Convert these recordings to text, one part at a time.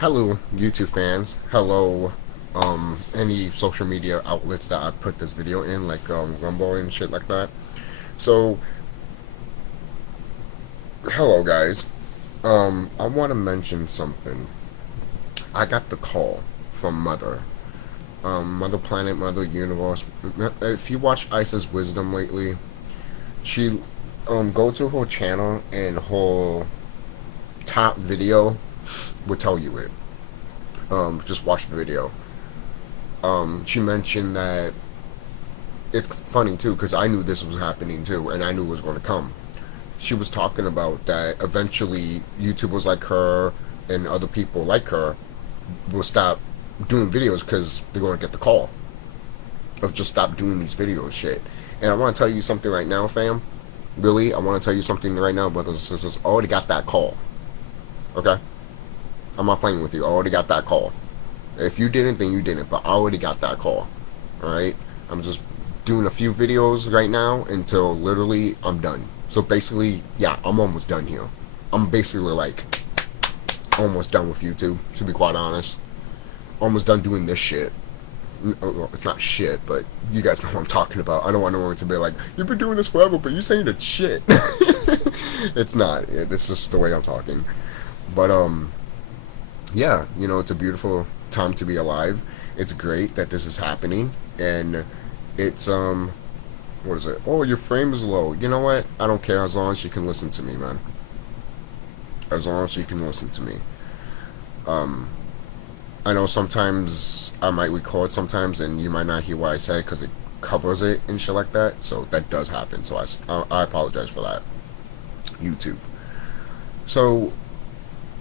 Hello, YouTube fans. Hello, any social media outlets that I put this video in, like Rumble and shit like that. So, hello guys. I want to mention something. I got the call from Mother. Mother Planet, Mother Universe. If you watch Ice's Wisdom lately, she, go to her channel and her top video will tell you it. Just watch the video. She mentioned that it's funny too because I knew this was happening too, and I knew it was going to come. She was talking about that eventually YouTubers like her and other people like her will stop doing videos because they're going to get the call of just stop doing these videos shit. And I want to tell you something right now, fam. Really, I want to tell you something right now, brothers and sisters. I already got that call. Okay? I'm not playing with you. I already got that call. If you didn't, then you didn't. But I already got that call. Alright? I'm just doing a few videos right now until literally I'm done. So basically, yeah, I'm almost done here. I'm basically like almost done with YouTube, to be quite honest. Almost done doing this shit. Well, it's not shit, but you guys know what I'm talking about. I don't want anyone to be like, you've been doing this forever, but you're saying it's shit. It's not. It's just the way I'm talking. But, yeah, you know, it's a beautiful time to be alive. It's great that this is happening. And it's, what is it? Oh, your frame is low. You know what? I don't care as long as you can listen to me, man. As long as you can listen to me. I know sometimes I might record sometimes and you might not hear what I said because it covers it and shit like that. So that does happen. So I apologize for that. YouTube. So,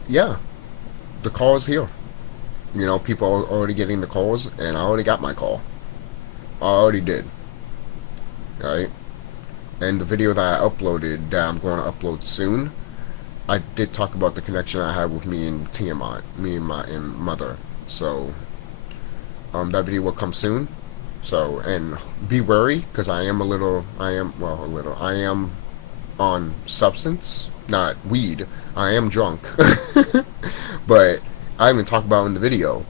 yeah. The call is here. You know, people are already getting the calls and I already got my call. I already did. Alright? And the video that I uploaded that I'm going to upload soon, I did talk about the connection I had with me and Tiamat, me and my Mother. So, that video will come soon. So, and be wary, because I am on substance, not weed. I am drunk. But I even talk about it in the video.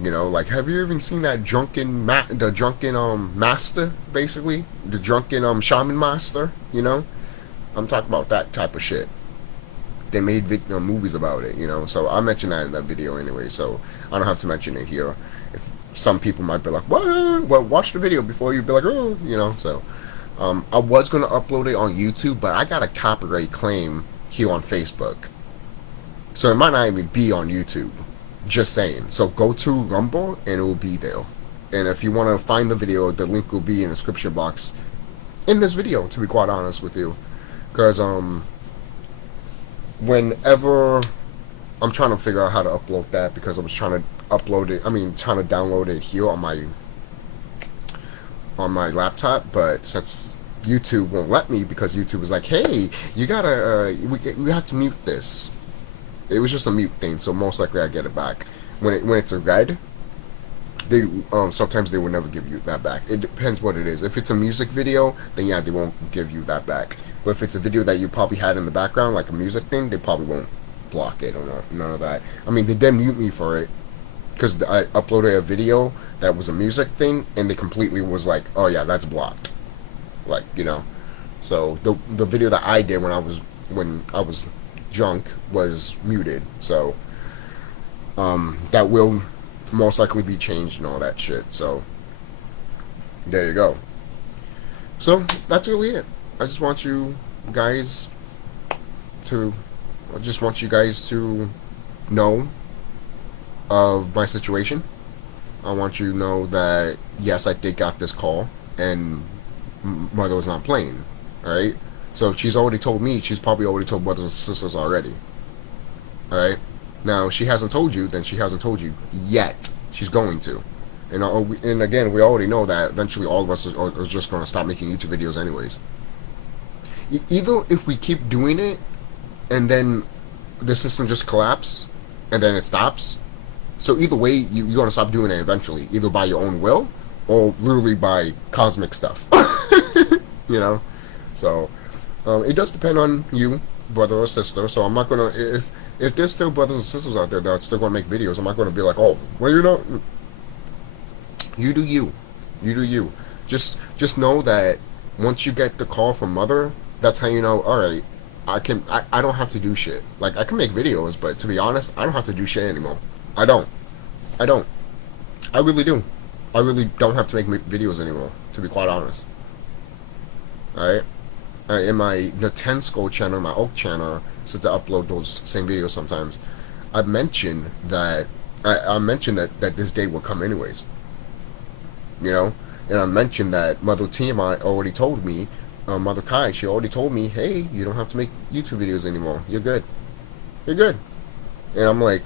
You know, like, have you even seen that drunken master, basically? The drunken shaman master, you know? I'm talking about that type of shit. They made movies about it, you know. So I mentioned that in that video anyway, so I don't have to mention it here. If some people might be like, what? Well, watch the video before you be like, oh, you know. So I was gonna upload it on YouTube, but I got a copyright claim here on Facebook, so it might not even be on YouTube. Just saying. So go to Rumble and it will be there. And if you want to find the video, the link will be in the description box in this video. To be quite honest with you, because whenever I'm trying to figure out how to upload that, because I was trying to upload it, trying to download it here on my laptop, but since YouTube won't let me, because YouTube was like, hey, you gotta we have to mute this. It was just a mute thing, so most likely I get it back. When it's a red, they sometimes they will never give you that back. It depends what it is. If it's a music video, then yeah, they won't give you that back. But if it's a video that you probably had in the background, like a music thing, they probably won't block it or none of that. I mean, they did mute me for it because I uploaded a video that was a music thing, and they completely was like, oh yeah, that's blocked. Like, you know. So the video that I did when I was drunk was muted. So that will most likely be changed and all that shit. So there you go. So that's really it. I just want you guys to know of my situation. I want you to know that yes, I did got this call and Mother was not playing. Alright? So if she's already told me, she's probably already told brothers and sisters already. Alright? Now, if she hasn't told you, then she hasn't told you yet. She's going to. And again, we already know that eventually all of us are just going to stop making YouTube videos anyways. Either if we keep doing it, and then the system just collapses, and then it stops. So either way, you're going to stop doing it eventually. Either by your own will, or literally by cosmic stuff. You know? So, it does depend on you, brother or sister. So I'm not going to... if there's still brothers and sisters out there that are still going to make videos, I'm not going to be like, oh, well, you know, you do you. You do you. Just know that once you get the call from mother, that's how you know, alright, I don't have to do shit. Like, I can make videos, but to be honest, I don't have to do shit anymore. I don't. I don't. I really do. I really don't have to make videos anymore, to be quite honest. Alright? In my the TheSkullKlown, my Oak channel, since I upload those same videos sometimes, I mentioned that I mentioned that this day would come anyways. You know? And I mentioned that Mother Tiamat already told me, Mother Kai, she already told me, hey, you don't have to make YouTube videos anymore. You're good. You're good. And I'm like,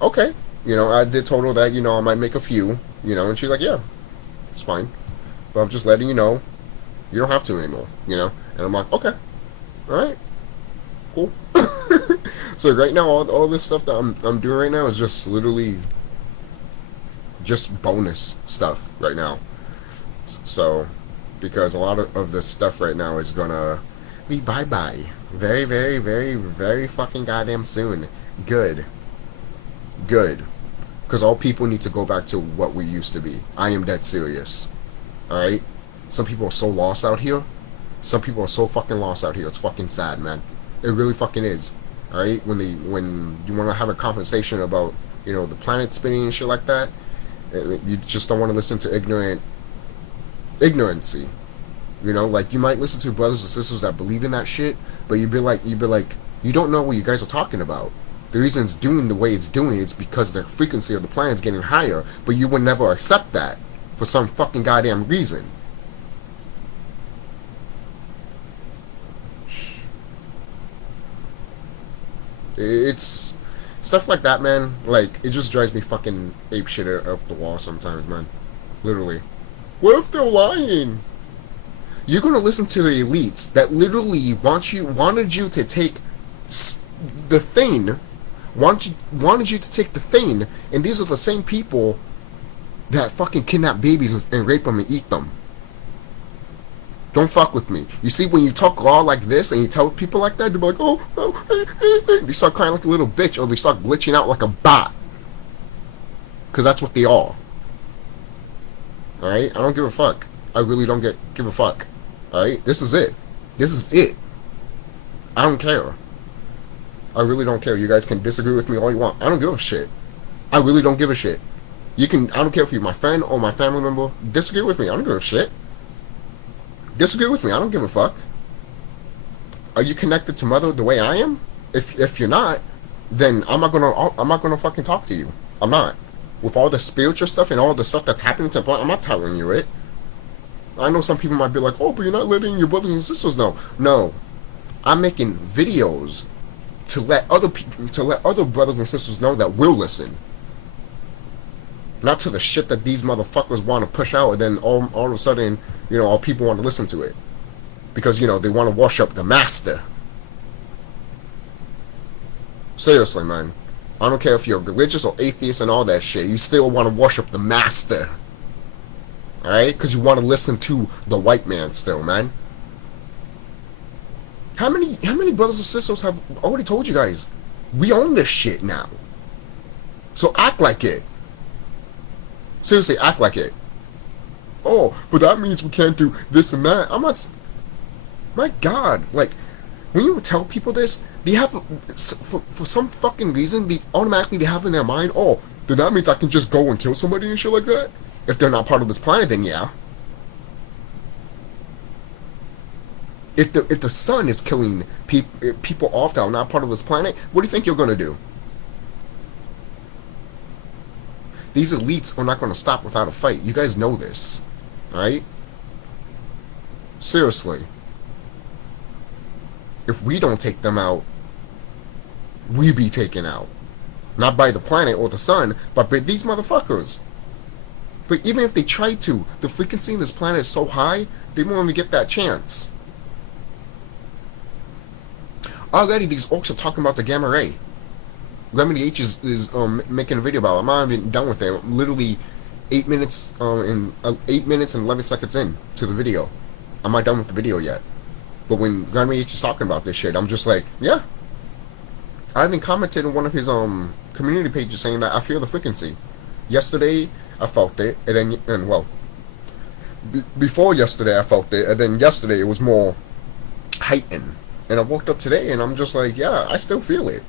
okay. You know, I did told her that, you know, I might make a few, you know, and she's like, yeah, it's fine. But I'm just letting you know, you don't have to anymore, you know? And I'm like, okay. Alright. Cool. So right now, all this stuff that I'm doing right now is just literally just bonus stuff right now. So, because a lot of this stuff right now is gonna be bye-bye. Very, very, very, very fucking goddamn soon. Good. Good. Because all people need to go back to what we used to be. I am dead serious. Alright? Some people are so lost out here. Some people are so fucking lost out here. It's fucking sad, man. It really fucking is. Alright? When you want to have a conversation about, you know, the planet spinning and shit like that, you just don't want to listen to ignorancy. You know, like, you might listen to brothers and sisters that believe in that shit, but you'd be like, you don't know what you guys are talking about. The reason it's doing the way it's doing is because the frequency of the planet's getting higher, but you would never accept that for some fucking goddamn reason. It's stuff like that, man. Like, it just drives me fucking apeshit up the wall sometimes, man. Literally. What if they're lying? You're gonna listen to the elites that literally wanted you to take the thing, wanted you to take the thing, and these are the same people that fucking kidnap babies and rape them and eat them. Don't fuck with me. You see, when you talk law like this and you tell people like that, they'll be like, oh, they start crying like a little bitch, or they start glitching out like a bot. Because that's what they are. Alright? I don't give a fuck. I really don't give a fuck. Alright? This is it. This is it. I don't care. I really don't care. You guys can disagree with me all you want. I don't give a shit. I really don't give a shit. I don't care if you're my friend or my family member. Disagree with me. I don't give a shit. Disagree with me. I don't give a fuck. Are you connected to mother the way I am? If you're not, then I'm not gonna fucking talk to you. I'm not. With all the spiritual stuff and all the stuff that's happening to I'm not telling you it. I know some people might be like, oh, but you're not letting your brothers and sisters know. No. I'm making videos to let other brothers and sisters know that we'll listen. Not to the shit that these motherfuckers want to push out, and then all of a sudden, you know, all people want to listen to it. Because, you know, they want to worship the master. Seriously, man. I don't care if you're religious or atheist and all that shit. You still want to worship the master. Alright? Because you want to listen to the white man still, man. How many brothers and sisters have already told you guys? We own this shit now. So act like it. Seriously, act like it. Oh, but that means we can't do this and that. I'm not... My God. Like, when you tell people this, they have... For some fucking reason, they have in their mind, oh, then that means I can just go and kill somebody and shit like that? If they're not part of this planet, then yeah. If the sun is killing people off that are not part of this planet, what do you think you're going to do? These elites are not going to stop without a fight. You guys know this. Alright? Seriously. If we don't take them out, we be taken out. Not by the planet or the sun, but by these motherfuckers. But even if they try to, the frequency of this planet is so high, they won't even get that chance. Already, these orcs are talking about the gamma ray. Remedy H is making a video about it. I'm not even done with it. I'm literally 8 minutes and 11 seconds in to the video. I'm not done with the video yet. But when Remedy H is talking about this shit, I'm just like, yeah. I even commented on one of his community pages saying that I feel the frequency. Yesterday I felt it, and well, before yesterday I felt it, and then yesterday it was more heightened. And I woke up today and I'm just like, yeah, I still feel it.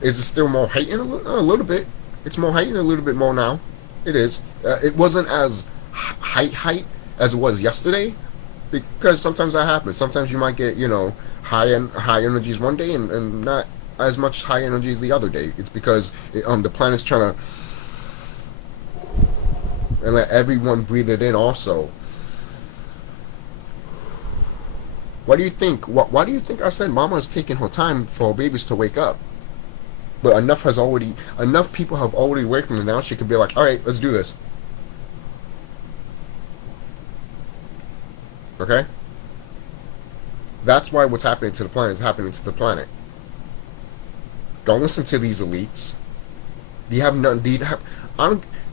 Is it still more heightened a little bit? It's more heightened a little bit more now. It is. It wasn't as height as it was yesterday, because sometimes that happens. Sometimes you might get, high energies one day and not as much high energies the other day. It's because the planet's trying to and let everyone breathe it in also. Why do you think? Why do you think I said Mama is taking her time for babies to wake up? But enough people have already wakened, and now she could be like, all right, let's do this. Okay. That's why what's happening to the planet is happening to the planet. Don't listen to these elites. Do you have none? Do you have?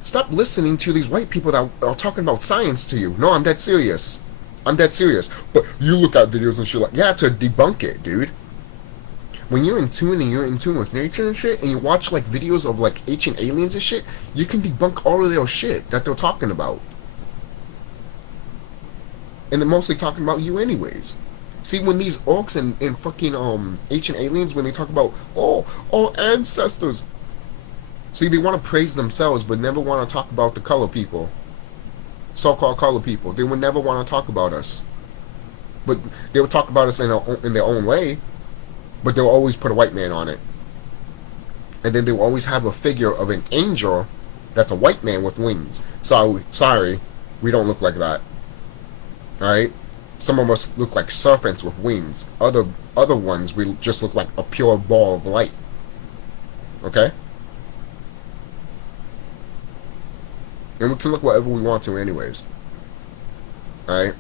Stop listening to these white people that are talking about science to you. No, I'm dead serious. I'm dead serious. But you look at videos and shit like, yeah, to debunk it, dude. When you're in tune and you're in tune with nature and shit, and you watch like videos of like ancient aliens and shit, you can debunk all of their shit that they're talking about. And they're mostly talking about you anyways. See, when these orcs and fucking ancient aliens, when they talk about, oh, all ancestors, see, they want to praise themselves, but never want to talk about the color people. So-called color people. They would never want to talk about us. But they would talk about us in their own way, but they'll always put a white man on it. And then they'll always have a figure of an angel that's a white man with wings. Sorry, we don't look like that. Alright? Some of us look like serpents with wings. Other ones, we just look like a pure ball of light. Okay? And we can look whatever we want to anyways. Alright?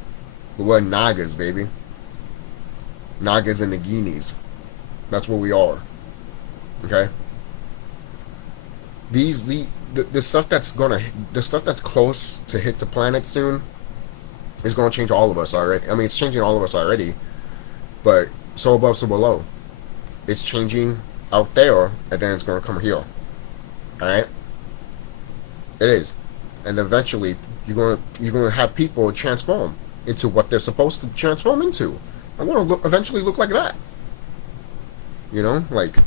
But we're Nagas, baby. Nagas and Naginis. That's what we are. Okay? The stuff that's close to hit the planet soon is gonna change all of us already. I mean, it's changing all of us already. But so above, so below. It's changing out there, and then it's gonna come here. Alright? It is. And eventually you're gonna have people transform into what they're supposed to transform into. I'm gonna eventually look like that. You know, like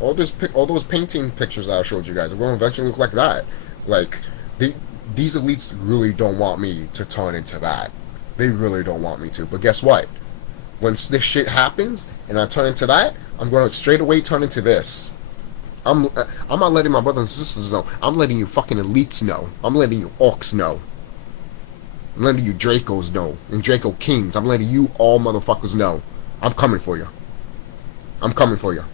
all those painting pictures that I showed you guys are gonna eventually look like that. Like these elites really don't want me to turn into that. They really don't want me to. But guess what? Once this shit happens and I turn into that, I'm gonna straight away turn into this. I'm not letting my brothers and sisters know. I'm letting you fucking elites know. I'm letting you orcs know. I'm letting you Dracos know. And Draco Kings. I'm letting you all motherfuckers know. I'm coming for you. I'm coming for you.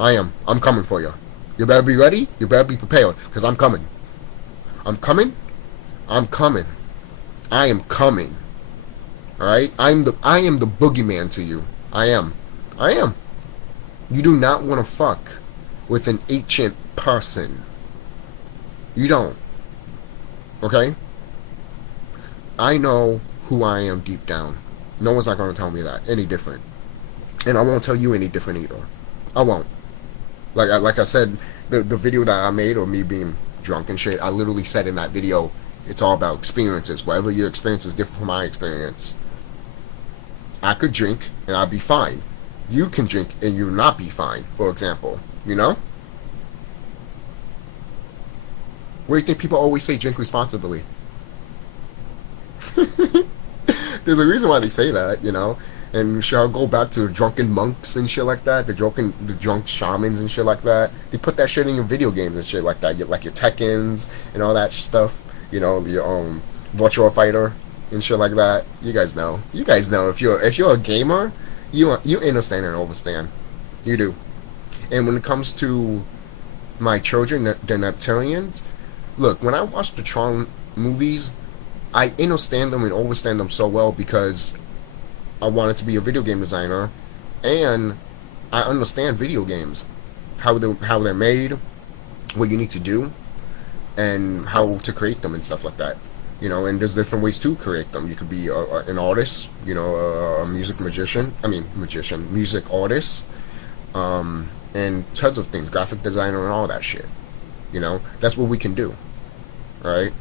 I am. I'm coming for you. You better be ready. You better be prepared. Because I'm coming. I'm coming. I'm coming. I am coming. Alright? I am the boogeyman to you. I am. I am. You do not want to fuck with an ancient person. You don't. Okay? I know who I am deep down. No one's not going to tell me that any different. And I won't tell you any different either. I won't. Like I said, the video that I made of me being drunk and shit, I literally said in that video, it's all about experiences. Whatever your experience is different from my experience. I could drink and I'd be fine. You can drink and you not be fine, for example. You know? Where do you think people always say drink responsibly? There's a reason why they say that, you know? And shall go back to drunken monks and shit like that, the drunk shamans and shit like that. They put that shit in your video games and shit like that, like your Tekkens and all that stuff. You know, your virtual fighter and shit like that. You guys know. You guys know if you're a gamer, you understand and overstand. You do. And when it comes to my children, the Neptunians, look, when I watch the Tron movies, I understand them and overstand them so well because I wanted to be a video game designer, and I understand video games, how they're made, what you need to do, and how to create them and stuff like that. You know, and there's different ways to create them. You could be an artist, you know, a music artist. and tons of things, graphic designer and all that shit. You know, that's what we can do, right?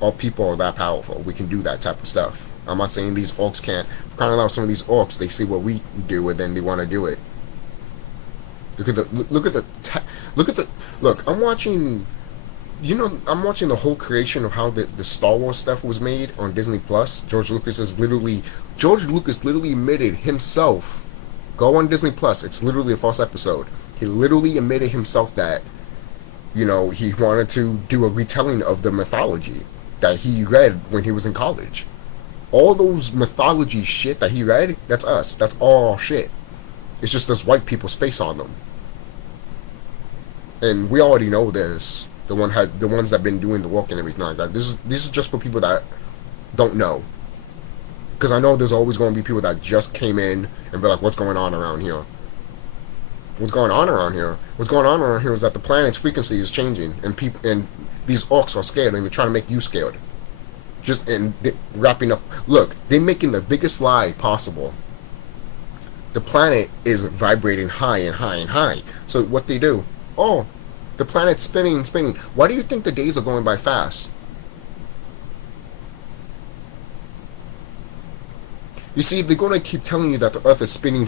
All people are that powerful. We can do that type of stuff. I'm not saying these orcs can't. For crying out loud, some of these orcs, they see what we do and then they want to do it. Look. I'm watching. You know, I'm watching the whole creation of how the Star Wars stuff was made on Disney Plus. George Lucas literally admitted himself. Go on Disney Plus. It's literally a false episode. He literally admitted himself that, you know, he wanted to do a retelling of the mythology that he read when he was in college. All those mythology shit that he read, that's us. That's all shit. It's just this white people's face on them. And we already know this. The ones that been doing the work and everything like that. This is just for people that don't know. Because I know there's always going to be people that just came in and be like, what's going on around here? What's going on around here? What's going on around here is that the planet's frequency is changing, and these orcs are scared, and they're trying to make you scared. Wrapping up. Look, they're making the biggest lie possible. The planet is vibrating high and high and high. So what they do? Oh, the planet's spinning and spinning. Why do you think the days are going by fast? You see, they're going to keep telling you that the Earth is spinning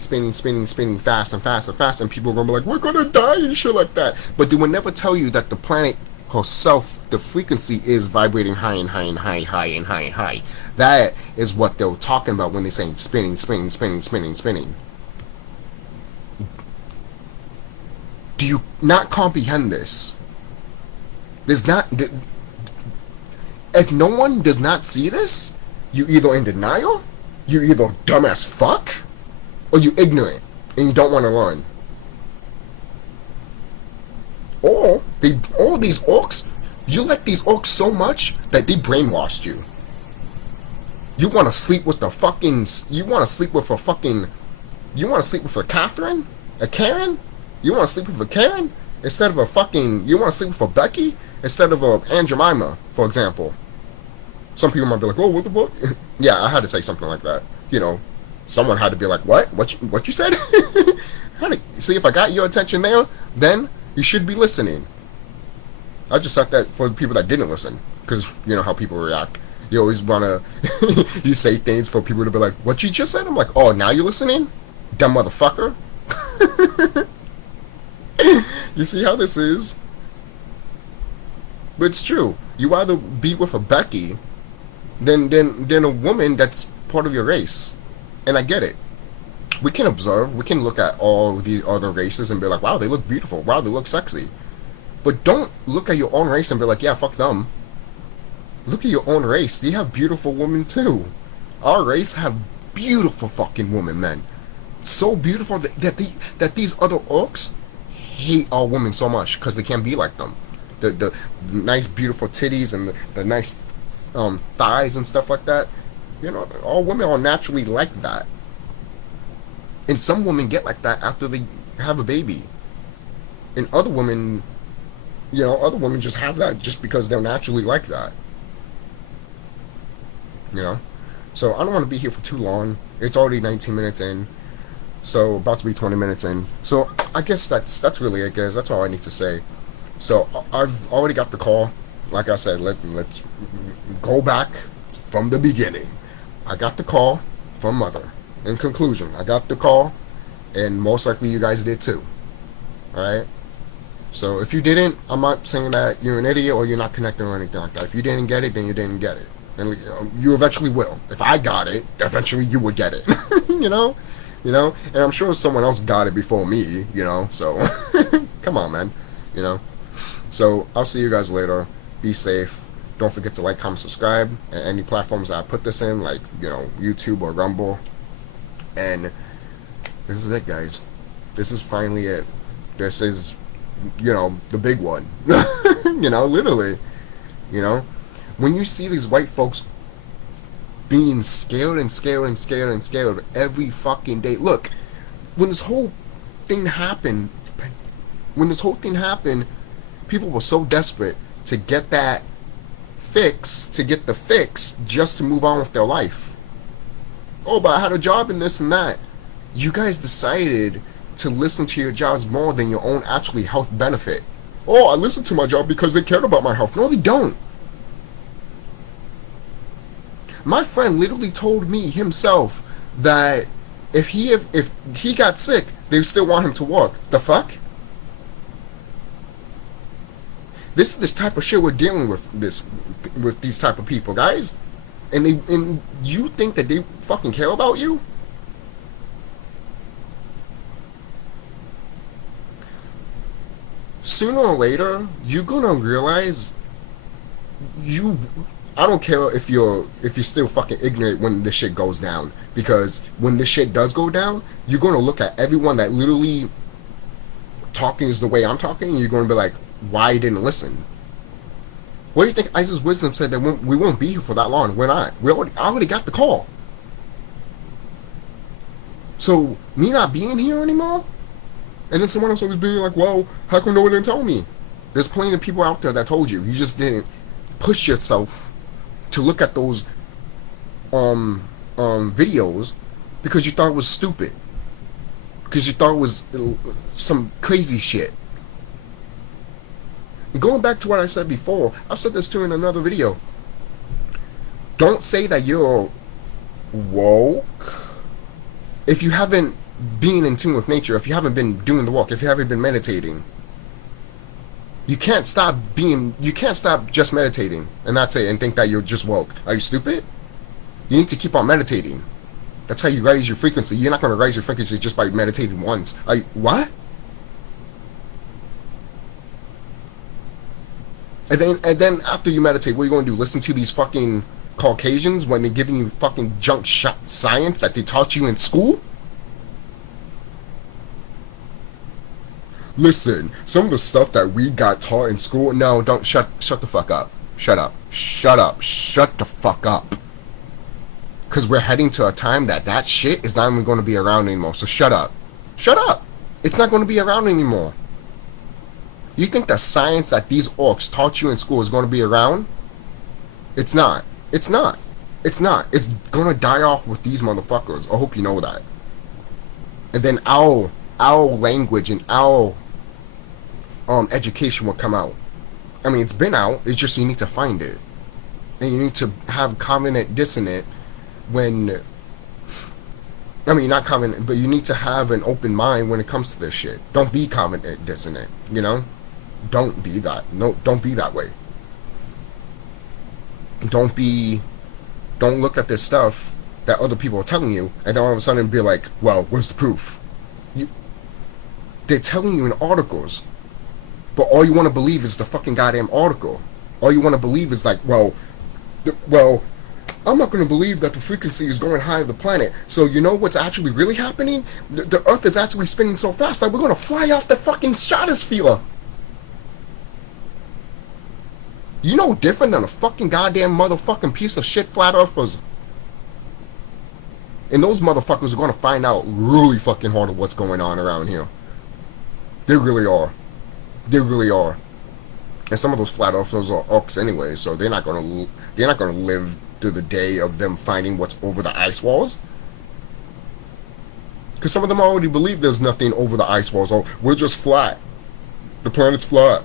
fast and fast and fast, and people are going to be like, we're going to die and shit like that. But they will never tell you that the planet herself, the frequency is vibrating high and high and high, high and high and high. That is what they're talking about when they're saying spinning. Do you not comprehend this? There's not... If no one does not see this, you either in denial, you either dumb as fuck, or you ignorant and you don't want to learn. Or these orcs, you like these orcs so much that they brainwashed you. You want to sleep with a Catherine? You want to sleep with a Karen? You want to sleep with a Karen instead of you want to sleep with a Becky instead of a Aunt Jemima, for example. Some people might be like, oh, what the fuck? Yeah, I had to say something like that. You know, someone had to be like, what? What you said? See, if I got your attention there, then you should be listening. I just said that for the people that didn't listen, because you know how people react. You always want to, you say things for people to be like, what you just said? I'm like, oh, now you're listening? Dumb motherfucker. You see how this is? But it's true. You either be with a Becky than a woman that's part of your race. And I get it. We can observe, we can look at all the other races and be like, wow, they look beautiful, wow, they look sexy. But don't look at your own race and be like, yeah, fuck them. Look at your own race. They have beautiful women too. Our race have beautiful fucking women, man. So beautiful that these other orcs hate our women so much because they can't be like them. The nice beautiful titties and the nice thighs and stuff like that. You know, all women are naturally like that. And some women get like that after they have a baby. And other women, you know, other women just have that just because they're naturally like that. You know? So I don't want to be here for too long. It's already 19 minutes in. So about to be 20 minutes in. So I guess that's really it, guys. That's all I need to say. So I've already got the call. Like I said, let's go back from the beginning. I got the call from Mother. In conclusion, I got the call, and most likely you guys did too. Alright? So if you didn't, I'm not saying that you're an idiot or you're not connecting or anything like that. If you didn't get it, then you didn't get it. And you eventually will. If I got it, eventually you would get it. You know? You know? And I'm sure someone else got it before me, you know? So, come on, man. You know? So, I'll see you guys later. Be safe. Don't forget to like, comment, subscribe. And any platforms that I put this in, like, you know, YouTube or Rumble. And this is it, guys. This is finally it. This is, you know, the big one. You know, literally. You know? When you see these white folks being scared every fucking day. Look, when this whole thing happened, people were so desperate to get that fix, just to move on with their life. Oh, but I had a job in this and that. You guys decided to listen to your jobs more than your own actually health benefit. Oh, I listen to my job because they cared about my health. No, they don't. My friend literally told me himself that if he got sick, they still want him to work. The fuck? This is this type of shit we're dealing with these type of people, guys. And you think that they fucking care about you? Sooner or later, you're gonna realize I don't care if you're still fucking ignorant when this shit goes down, because when this shit does go down, you're gonna look at everyone that literally talking is the way I'm talking, and you're gonna be like, why you didn't listen? What do you think Isis Wisdom said that we won't be here for that long? We're not. I already got the call. So me not being here anymore, and then someone else was being like, well, how come no one didn't tell me? There's plenty of people out there that told you. You just didn't push yourself to look at those videos because you thought it was stupid. Because you thought it was some crazy shit. And going back to what I said before, I've said this too in another video. Don't say that you're woke if you haven't been in tune with nature, if you haven't been doing the walk, if you haven't been meditating. You can't stop just meditating and that's it and think that you're just woke. Are you stupid? You need to keep on meditating. That's how you raise your frequency. You're not going to raise your frequency just by meditating once. What? And then after you meditate, what are you going to do? Listen to these fucking Caucasians when they're giving you fucking junk science that they taught you in school? Listen, some of the stuff that we got taught in school, no, don't, shut the fuck up. Shut the fuck up. Because we're heading to a time that shit is not even going to be around anymore, so shut up. Shut up! It's not going to be around anymore. You think the science that these orcs taught you in school is going to be around? It's not. It's not. It's not. It's going to die off with these motherfuckers. I hope you know that. And then our language and our education will come out. I mean, it's been out. It's just you need to find it. And you need to have covenant dissonant when... I mean, not covenant, but you need to have an open mind when it comes to this shit. Don't be covenant dissonant, you know? Don't be that. No, don't be that way. Don't look at this stuff that other people are telling you and then all of a sudden be like, well, where's the proof? They're telling you in articles, but all you want to believe is the fucking goddamn article. All you want to believe is like, well, I'm not going to believe that the frequency is going high of the planet. So you know what's actually really happening? The Earth is actually spinning so fast that we're going to fly off the fucking stratosphere. You know different than a fucking goddamn motherfucking piece of shit flat earthers. And those motherfuckers are going to find out really fucking hard of what's going on around here. They really are. They really are. And some of those flat earthers are orcs anyway, so they're not going to live through the day of them finding what's over the ice walls. Because some of them already believe there's nothing over the ice walls. Oh, we're just flat. The planet's flat.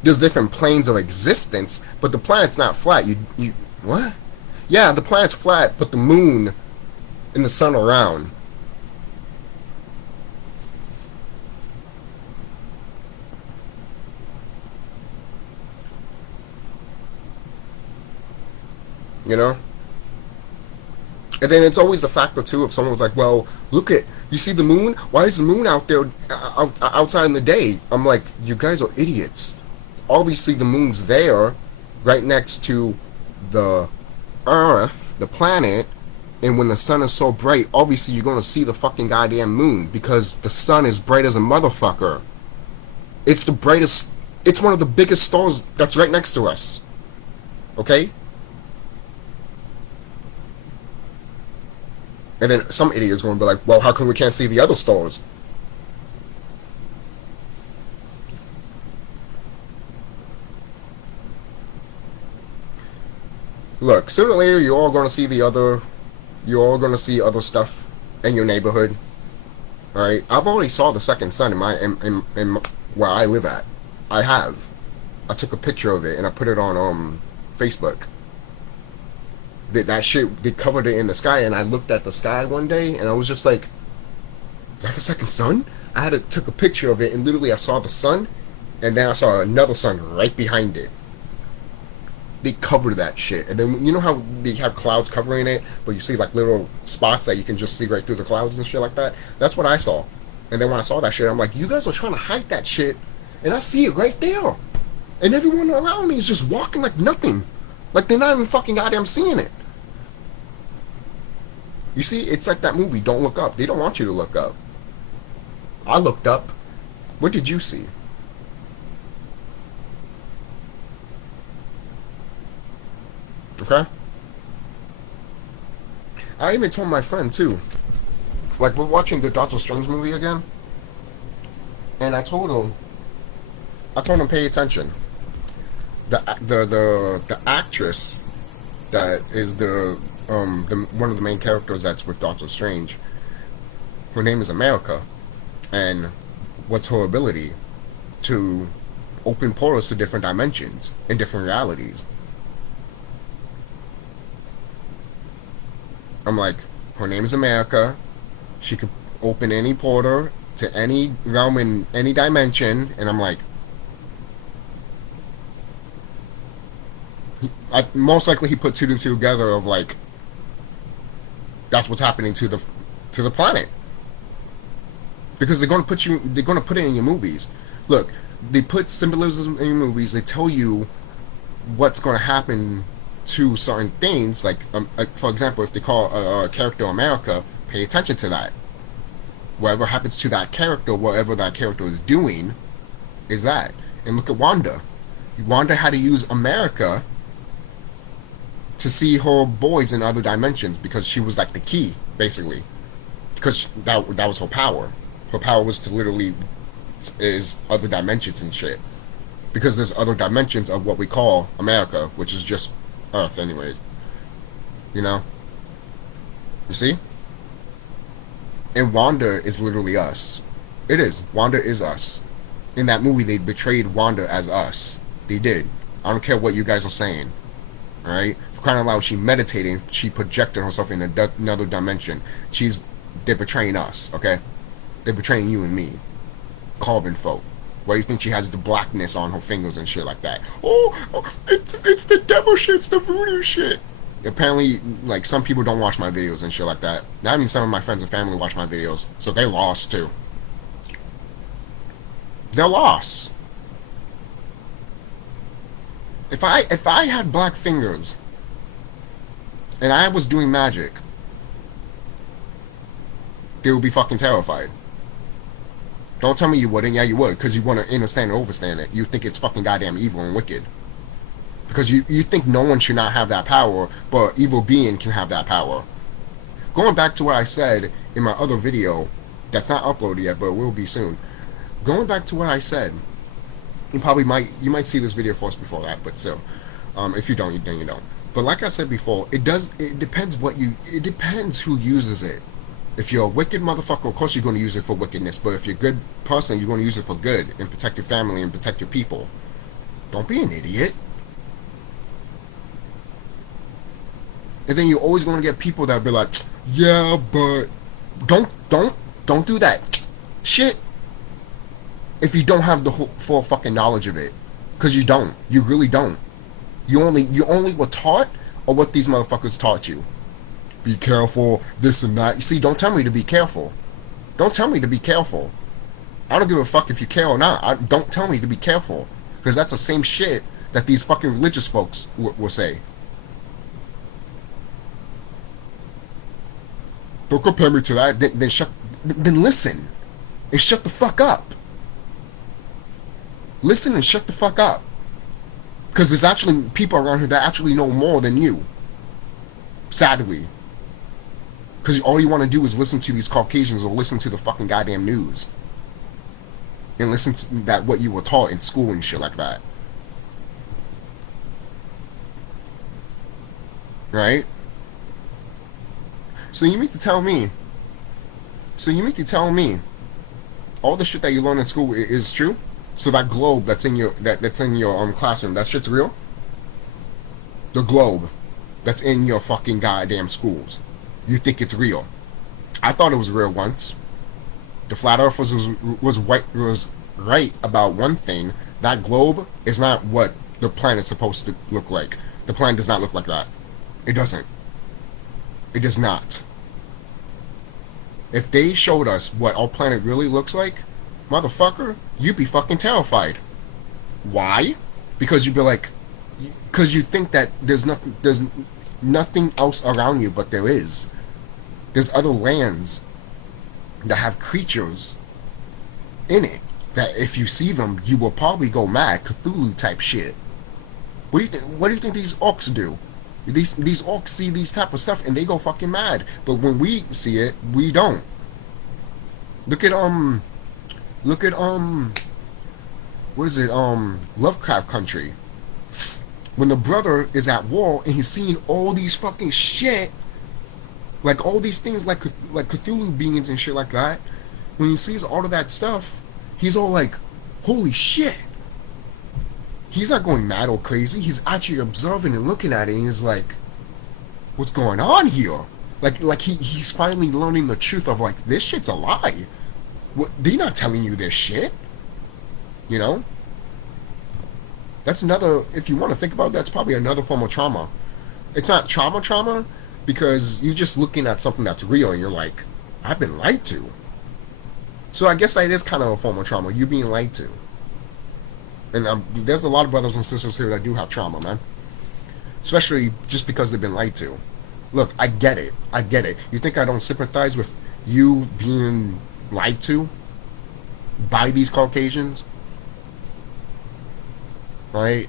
There's different planes of existence, but the planet's not flat. You what? Yeah, the planet's flat, but the moon and the sun are round. You know? And then it's always the factor too if someone was like, well, look at, you see the moon? Why is the moon out there outside in the day? I'm like, you guys are idiots. Obviously the moon's there right next to the Earth, the planet, and when the sun is so bright, obviously you're going to see the fucking goddamn moon because the sun is bright as a motherfucker. It's the brightest, it's one of the biggest stars that's right next to us. Okay? And then some idiot's going to be like, well, how come we can't see the other stars? Look, sooner or later you're all going to see the other You're all gonna see other stuff in your neighborhood. All right. I've already saw the second sun in where I live at. I have. I took a picture of it and I put it on Facebook. That shit, they covered it in the sky, and I looked at the sky one day and I was just like, is that the second sun? Took a picture of it, and literally I saw the sun, and then I saw another sun right behind it. They covered that shit, and then you know how they have clouds covering it, but you see like little spots that you can just see right through the clouds and shit like that. That's what I saw. And then when I saw that shit, I'm like, you guys are trying to hide that shit, and I see it right there. And everyone around me is just walking like nothing, like they're not even fucking goddamn seeing it. You see, it's like that movie, Don't Look Up. They don't want you to look up. I looked up. What did you see? Okay? I even told my friend, too. Like, we're watching the Doctor Strange movie again. And I told him, pay attention. The actress that is the one of the main characters that's with Doctor Strange, her name is America. And what's her ability? To open portals to different dimensions and different realities. I'm like, her name is America. She could open any portal to any realm in any dimension. And I'm like, most likely he put two and two together of like, that's what's happening to the planet. Because they're going to put it in your movies. Look, they put symbolism in your movies. They tell you what's going to happen to certain things. Like, for example, if they call a character America, pay attention to that. Whatever happens to that character, whatever that character is doing, is that. And look at Wanda. Wanda had to use America to see her boys in other dimensions because she was like the key, basically. Because that was her power. Her power was to literally is other dimensions and shit. Because there's other dimensions of what we call America, which is just Earth anyways. You know? You see? And Wanda is literally us. It is. Wanda is us. In that movie, they betrayed Wanda as us. They did. I don't care what you guys are saying. Alright? For crying out loud, she meditating. She projected herself in another dimension. They're betraying us, okay? They're betraying you and me. Carbon folk. Why do you think she has the blackness on her fingers and shit like that? Oh, it's the devil shit, it's the voodoo shit. Apparently, like, some people don't watch my videos and shit like that. Now, I mean, some of my friends and family watch my videos, so they're lost, too. They're lost. If I had black fingers, and I was doing magic, they would be fucking terrified. Don't tell me you wouldn't. Yeah, you would, because you want to understand and overstand it. You think it's fucking goddamn evil and wicked. Because you think no one should not have that power, but evil being can have that power. Going back to what I said in my other video, that's not uploaded yet, but will be soon. Going back to what I said, you might see this video first before that, but still, if you don't, then you don't. But like I said before, it depends who uses it. If you're a wicked motherfucker, of course you're going to use it for wickedness. But if you're a good person, you're going to use it for good and protect your family and protect your people. Don't be an idiot. And then you're always going to get people that be like, yeah, but don't do that shit. If you don't have the full fucking knowledge of it, because you don't, you really don't. You only were taught or what these motherfuckers taught you. Be careful, this and that. You see, don't tell me to be careful. Don't tell me to be careful. I don't give a fuck if you care or not. Don't tell me to be careful. Because that's the same shit that these fucking religious folks will say. Don't compare me to that. Then listen. And shut the fuck up. Listen and shut the fuck up. Because there's actually people around here that actually know more than you. Sadly. Because all you want to do is listen to these Caucasians or listen to the fucking goddamn news. And listen to what you were taught in school and shit like that. Right? So you mean to tell me? So you mean to tell me all the shit that you learn in school is true? So that globe that's in your that's in your classroom, that shit's real? The globe that's in your fucking goddamn schools. You think it's real? I thought it was real once. The flat earth was right about one thing. That globe is not what the planet's supposed to look like. The planet does not look like that. It doesn't. It does not. If they showed us what our planet really looks like, motherfucker, you'd be fucking terrified. Why? Because you'd be like, because you think that there's nothing else around you, but there is. There's other lands that have creatures in it that if you see them, you will probably go mad. Cthulhu type shit. What do you think? What do you think these orcs do? These orcs see these type of stuff and they go fucking mad. But when we see it, we don't. Look at what is it? Lovecraft Country. When the brother is at war and he's seeing all these fucking shit, like all these things like Cthulhu beings and shit like that, when he sees all of that stuff, he's all like, holy shit. He's not going mad or crazy. He's actually observing and looking at it and he's like, what's going on here? Like he's finally learning the truth of like, this shit's a lie. What, they're not telling you this shit. You know? That's another, if you want to think about it, that's probably another form of trauma. It's not trauma because you're just looking at something that's real and you're like, I've been lied to. So I guess that is kind of a form of trauma. You're being lied to. And there's a lot of brothers and sisters here that do have trauma, man. Especially just because they've been lied to. Look, I get it. I get it. You think I don't sympathize with you being lied to by these Caucasians? Right?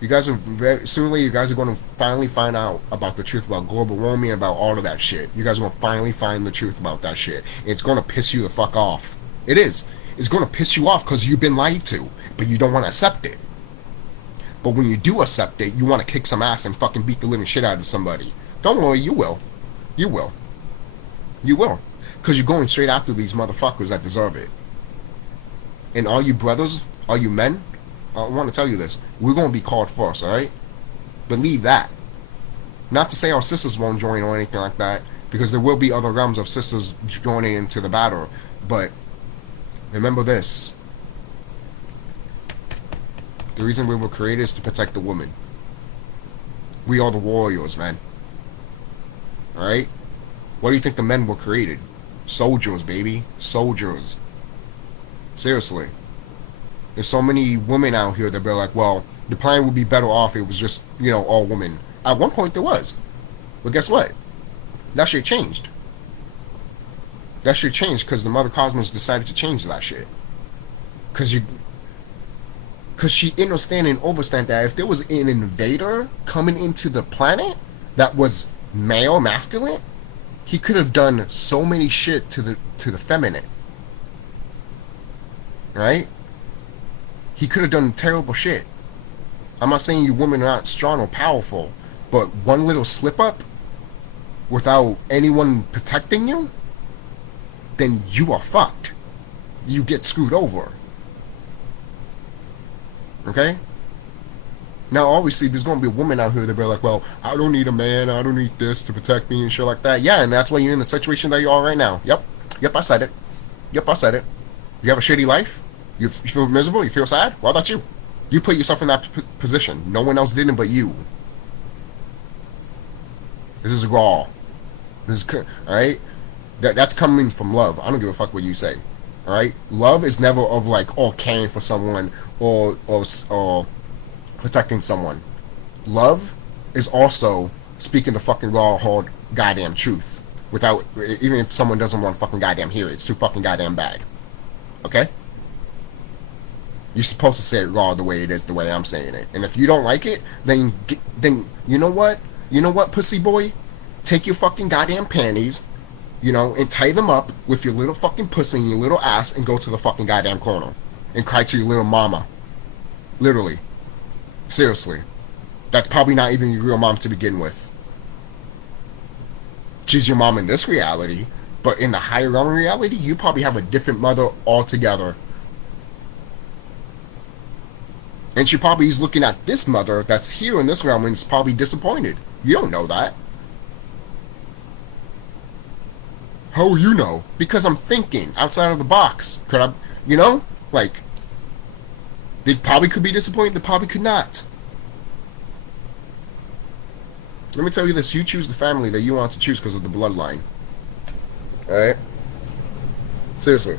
You guys are soonly you guys are going to finally find out about the truth about global warming and about all of that shit. You guys are going to finally find the truth about that shit. It's going to piss you the fuck off. It is. It's going to piss you off because you've been lied to, but you don't want to accept it. But when you do accept it, you want to kick some ass and fucking beat the living shit out of somebody. Don't worry, you will. You will. You will. Because you're going straight after these motherfuckers that deserve it. And all you brothers, all you men, I want to tell you this. We're going to be called first, alright? Believe that. Not to say our sisters won't join or anything like that, because there will be other realms of sisters joining into the battle. But remember this. The reason we were created is to protect the woman. We are the warriors, man. Alright? What do you think the men were created? Soldiers, baby. Soldiers. Seriously. There's so many women out here that be like, well, the planet would be better off if it was just, you know, all women. At one point there was. But guess what? That shit changed. That shit changed because the Mother Cosmos decided to change that shit. Because she understand and understand that if there was an invader coming into the planet that was male, masculine, he could have done so many shit to the feminine. Right? He could have done terrible shit. I'm not saying you women are not strong or powerful, but one little slip up without anyone protecting you, then you are fucked. You get screwed over. Okay? Now, obviously, there's going to be a woman out here that be like, well, I don't need a man, I don't need this to protect me and shit like that. Yeah, and that's why you're in the situation that you are right now. Yep, I said it. Yep, I said it. You have a shitty life? You feel miserable? You feel sad? Why not you? You put yourself in that position. No one else didn't but you. This is raw. This is, alright? That's coming from love. I don't give a fuck what you say. Alright? Love is never of like, oh, caring for someone or protecting someone. Love is also speaking the fucking raw, hard, goddamn truth. Without, even if someone doesn't want to fucking goddamn hear it. It's too fucking goddamn bad. Okay? You're supposed to say it raw the way it is, the way I'm saying it. And if you don't like it, then you know what? You know what, pussy boy? Take your fucking goddamn panties, you know, and tie them up with your little fucking pussy and your little ass and go to the fucking goddamn corner. And cry to your little mama. Literally. Seriously. That's probably not even your real mom to begin with. she's your mom in this reality, but in the higher realm reality, you probably have a different mother altogether. And she probably is looking at this mother that's here in this realm and is probably disappointed. You don't know that. How will you know? Because I'm thinking outside of the box. Could I, you know? Like, they probably could be disappointed, they probably could not. Let me tell you this, you choose the family that you want to choose because of the bloodline. Alright? Seriously.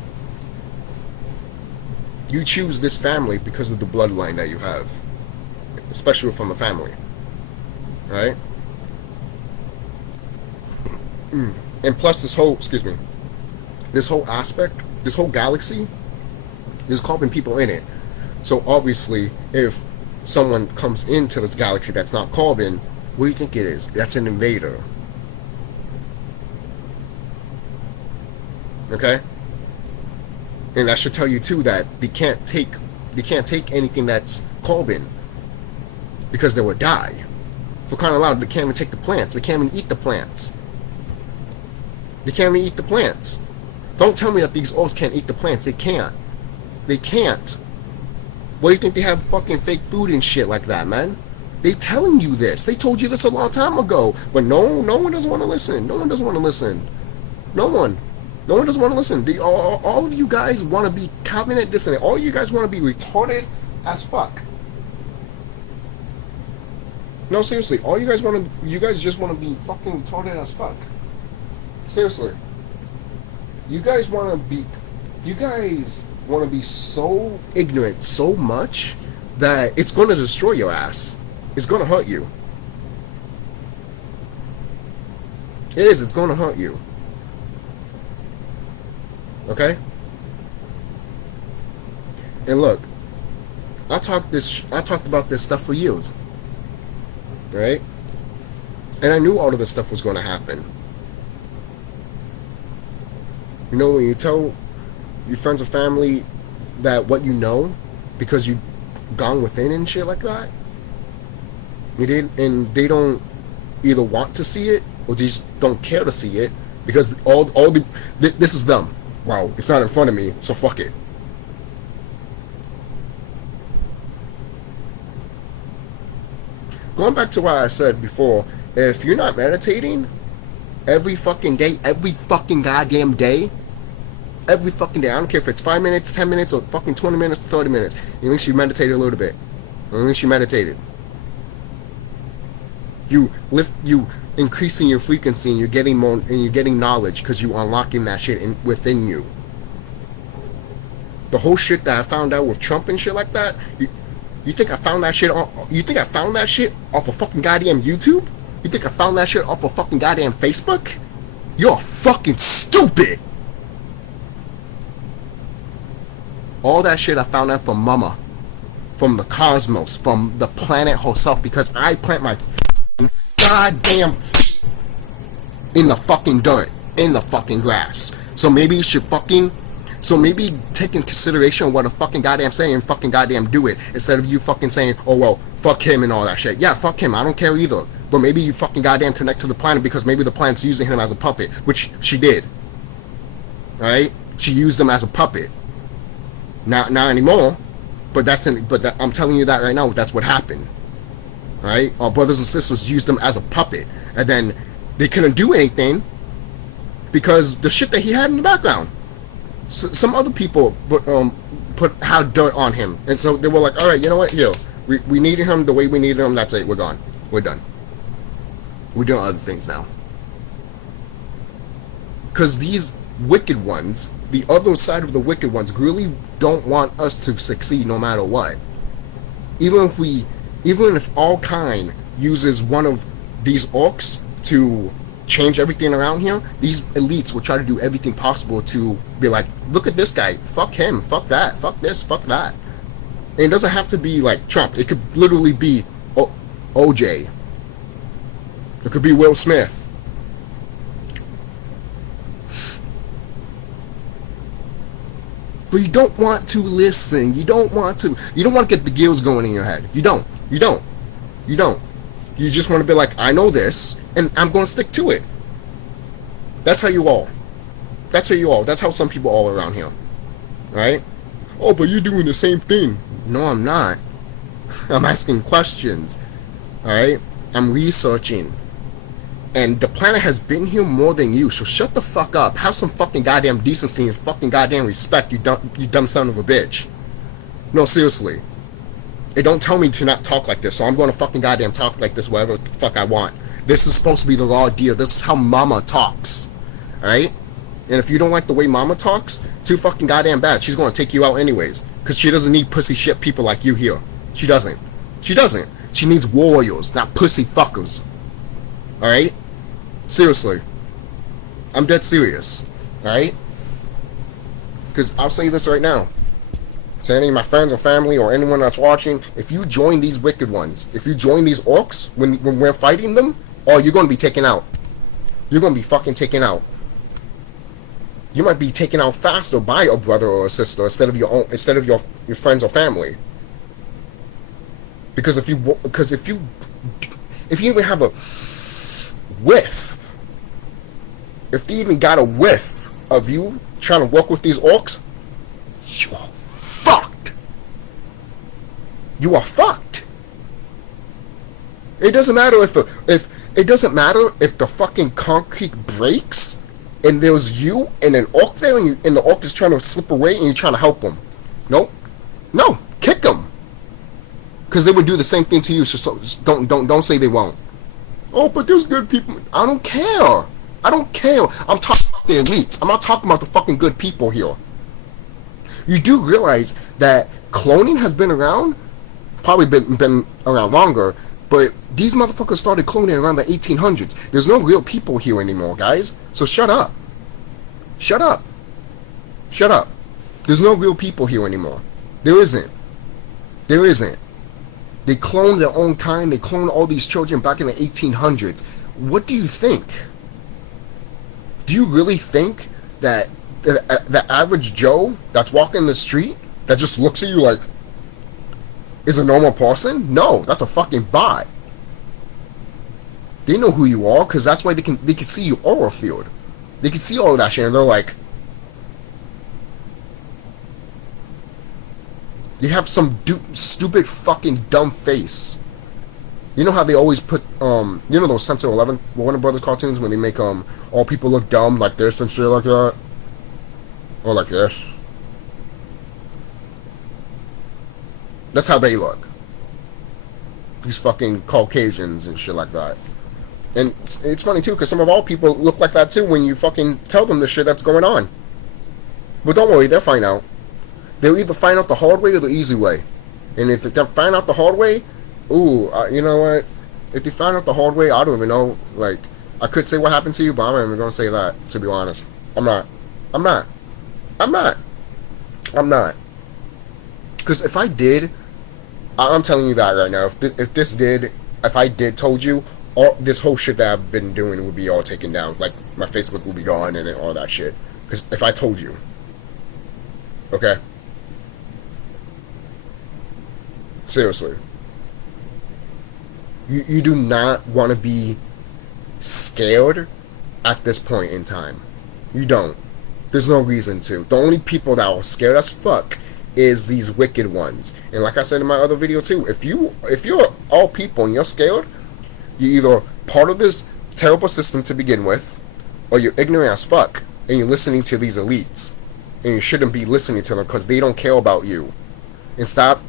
You choose this family because of the bloodline that you have. Especially from a family. Alright? And plus this whole, this whole aspect, this whole galaxy, there's carbon people in it. So obviously, if someone comes into this galaxy that's not carbon, what do you think it is? That's an invader. Okay? And that should tell you too that they can't take anything that's carbon, because they would die. For crying out loud, they can't even take the plants. They can't even eat the plants. They can't even eat the plants. Don't tell me that these orcs can't eat the plants. They can't. They can't. What do you think they have fucking fake food and shit like that, man? They telling you this. They told you this a long time ago. But no one doesn't want to listen. No one doesn't want to listen. No one doesn't want to listen. All of you guys want to be covenant dissonant. All you guys want to be retarded as fuck. No, seriously. You guys just want to be fucking retarded as fuck. Seriously. You guys want to be so ignorant so much that it's going to destroy your ass. It's going to hurt you. It is. It's going to hurt you. Okay? And look, I talked about this stuff for years. Right? And I knew all of this stuff was going to happen. You know, when you tell your friends or family that what you know, because you've gone within and shit like that, and they don't either want to see it or they just don't care to see it, because this is them. Wow, it's not in front of me, so fuck it. Going back to what I said before, if you're not meditating every fucking day, every fucking goddamn day, every fucking day, I don't care if it's 5 minutes, 10 minutes, or fucking 20 minutes, 30 minutes, at least you meditated a little bit. Or at least you meditated. You increasing your frequency, and you're getting more, and you're getting knowledge because you unlocking that shit within you. The whole shit that I found out with Trump and shit like that, you think I found that shit off of fucking goddamn YouTube? You think I found that shit off of fucking goddamn Facebook? You're fucking stupid! All that shit I found out from Mama. From the cosmos. From the planet herself. Because I plant my goddamn in the fucking dirt. In the fucking grass. So maybe you should maybe take in consideration what a fucking goddamn saying and fucking goddamn do it. Instead of you fucking saying, oh well, fuck him and all that shit. Yeah, fuck him. I don't care either. But maybe you fucking goddamn connect to the planet, because maybe the planet's using him as a puppet. Which she did. Alright? She used him as a puppet. Not anymore, but I'm telling you that right now. That's what happened. All right, our brothers and sisters used them as a puppet, and then they couldn't do anything because the shit that he had in the background. So, some other people had dirt on him, and so they were like, "All right, you know what? Here, we needed him the way we needed him. That's it. We're gone. We're done. We're doing other things now." Because these wicked ones, the other side of the wicked ones, really don't want us to succeed no matter what. Even if all kind uses one of these orcs to change everything around here, these elites will try to do everything possible to be like, look at this guy, fuck him, fuck that, fuck this, fuck that. And it doesn't have to be like Trump. It could literally be OJ. It could be Will Smith. But you don't want to listen. You don't want to get the gills going in your head. You don't. You just want to be like, I know this, and I'm going to stick to it. That's how you all. That's how you all. That's how some people all around here. Right? Oh, but you're doing the same thing. No, I'm not. I'm asking questions. Alright? I'm researching. And the planet has been here more than you, so shut the fuck up. Have some fucking goddamn decency and fucking goddamn respect, you dumb son of a bitch. No, seriously. It don't tell me to not talk like this, so I'm going to fucking goddamn talk like this whatever the fuck I want. This is supposed to be the raw deal. This is how mama talks. Alright? And if you don't like the way mama talks, too fucking goddamn bad. She's going to take you out anyways. Because she doesn't need pussy shit people like you here. She doesn't. She doesn't. She needs warriors, not pussy fuckers. Alright? Seriously. I'm dead serious. Alright? Because I'll say this right now. To any of my friends or family or anyone that's watching, if you join these wicked ones, if you join these orcs when we're fighting them, oh, you're going to be taken out. You're going to be fucking taken out. You might be taken out faster by a brother or a sister instead of your friends or family. Because if you even have a whiff, if they even got a whiff of you trying to work with these orcs, you are fucked. You are fucked. It doesn't matter if the fucking concrete breaks and there's you and an orc there and the orc is trying to slip away and you're trying to help him. Nope. No, kick him. Because they would do the same thing to you. So don't say they won't. Oh, but there's good people. I don't care. I don't care. I'm talking about the elites. I'm not talking about the fucking good people here. You do realize that cloning has been around, probably been around longer, but these motherfuckers started cloning around the 1800s. There's no real people here anymore, guys. So shut up. Shut up. Shut up. There's no real people here anymore. There isn't. There isn't. They cloned their own kind. They cloned all these children back in the 1800s. What do you think? Do you really think that the average Joe that's walking the street that just looks at you like is a normal person? No, that's a fucking bot. They know who you are because that's why they can see your aura field. They can see all of that shit and they're like, you have some stupid fucking dumb face. You know how they always put you know those Sensor 11 Warner Brothers cartoons when they make all people look dumb like this and shit like that, or like this. That's how they look. These fucking Caucasians and shit like that. And it's funny too, because some of our people look like that too when you fucking tell them the shit that's going on. But don't worry, they'll find out. They'll either find out the hard way or the easy way. And if they find out the hard way, ooh, you know what? If they find out the hard way, I don't even know. Like, I could say what happened to you, but I'm not even going to say that, to be honest. I'm not. Because if I did, I'm telling you that right now. If I did told you, all this whole shit that I've been doing would be all taken down. Like, my Facebook would be gone and all that shit. Because if I told you. Okay? Seriously. You do not want to be scared at this point in time. You don't. There's no reason to. The only people that are scared as fuck is these wicked ones. And like I said in my other video too, if you're all people and you're scared, you're either part of this terrible system to begin with, or you're ignorant as fuck and you're listening to these elites. And you shouldn't be listening to them because they don't care about you. And stop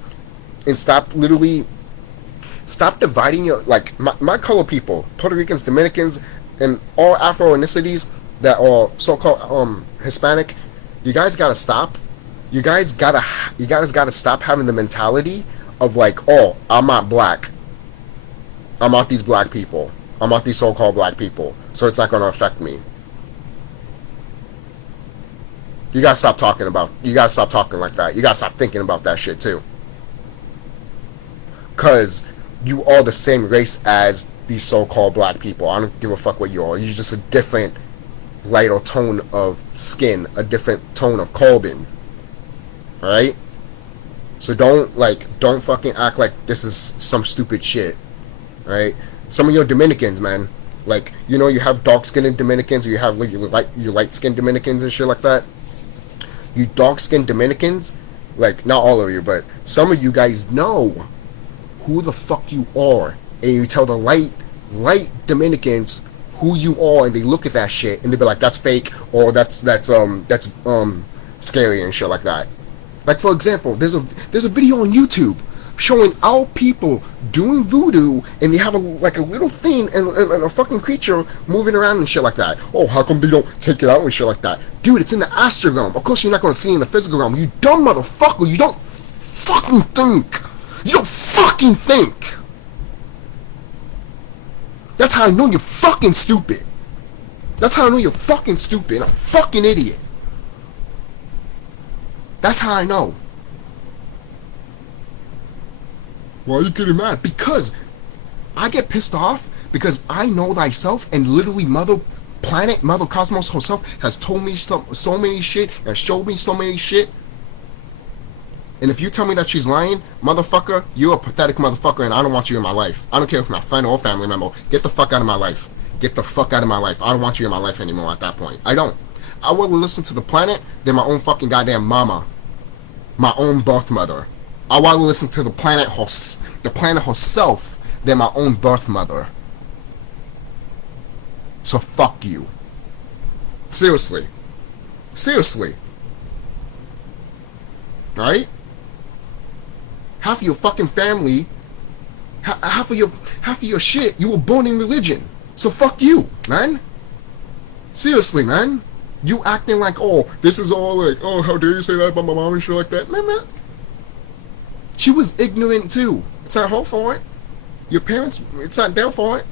dividing your, like, my color people, Puerto Ricans, Dominicans, and all Afro ethnicities that are so-called Hispanic. You guys gotta stop. You guys gotta stop having the mentality of like, oh, I'm not black. I'm not these black people. I'm not these so-called black people. So it's not gonna affect me. You gotta stop talking like that. You gotta stop thinking about that shit too. Cause you are the same race as these so-called black people. I don't give a fuck what you are. You're just a different lighter tone of skin, a different tone of carbon. Alright? So don't fucking act like this is some stupid shit. Alright? Some of your Dominicans, man, Like, you know, you have dark-skinned Dominicans, or you have like your light-skinned Dominicans and shit like that. You dark-skinned Dominicans, like, not all of you, but some of you guys know who the fuck you are, and you tell the light Dominicans who you are, and they look at that shit and they be like, that's fake, or that's scary and shit like that. Like, for example, there's a video on YouTube showing our people doing voodoo, and they have a little thing and a fucking creature moving around and shit like that. Oh, how come they don't take it out and shit like that? Dude, it's in the astral realm. Of course you're not gonna see it in the physical realm. You dumb motherfucker. You don't fucking think. You don't fucking think. That's how I know you're fucking stupid. That's how I know you're fucking stupid and a fucking idiot. That's how I know. Why are you getting mad? Because I get pissed off because I know thyself, and literally Mother Planet, Mother Cosmos herself has told me so many shit and showed me so many shit. And if you tell me that she's lying, motherfucker, you're a pathetic motherfucker, and I don't want you in my life. I don't care if you're my friend or family member. Get the fuck out of my life. Get the fuck out of my life. I don't want you in my life anymore at that point. I don't. I would listen to the planet than my own fucking goddamn mama. My own birth mother. I would listen to the planet herself than my own birth mother. So fuck you. Seriously. Seriously. Right? Half of your fucking family, half of your shit, you were born in religion. So fuck you, man. Seriously, man. You acting like, oh, this is all like, oh, how dare you say that about my mom and shit like that. Man. She was ignorant too. It's not her fault. Your parents, it's not their fault.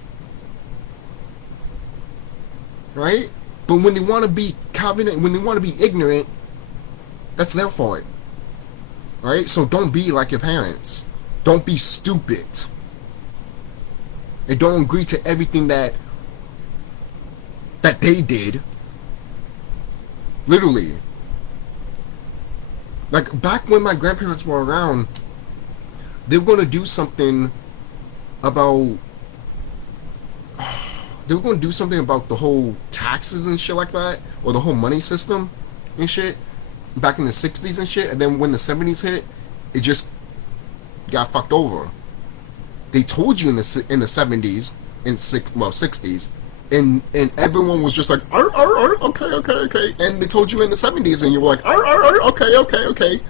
Right? But when they want to be covenant, when they want to be ignorant, that's their fault. Right? So don't be like your parents. Don't be stupid. And don't agree to everything that they did. Literally. Like, back when my grandparents were around, they were going to do something about... They were going to do something about the whole taxes and shit like that, or the whole money system and shit, back in the 60s and shit, and then when the 70s hit, it just got fucked over. They told you in the 70s, 60s, and everyone was just like, okay, and they told you in the 70s, and you were like, okay.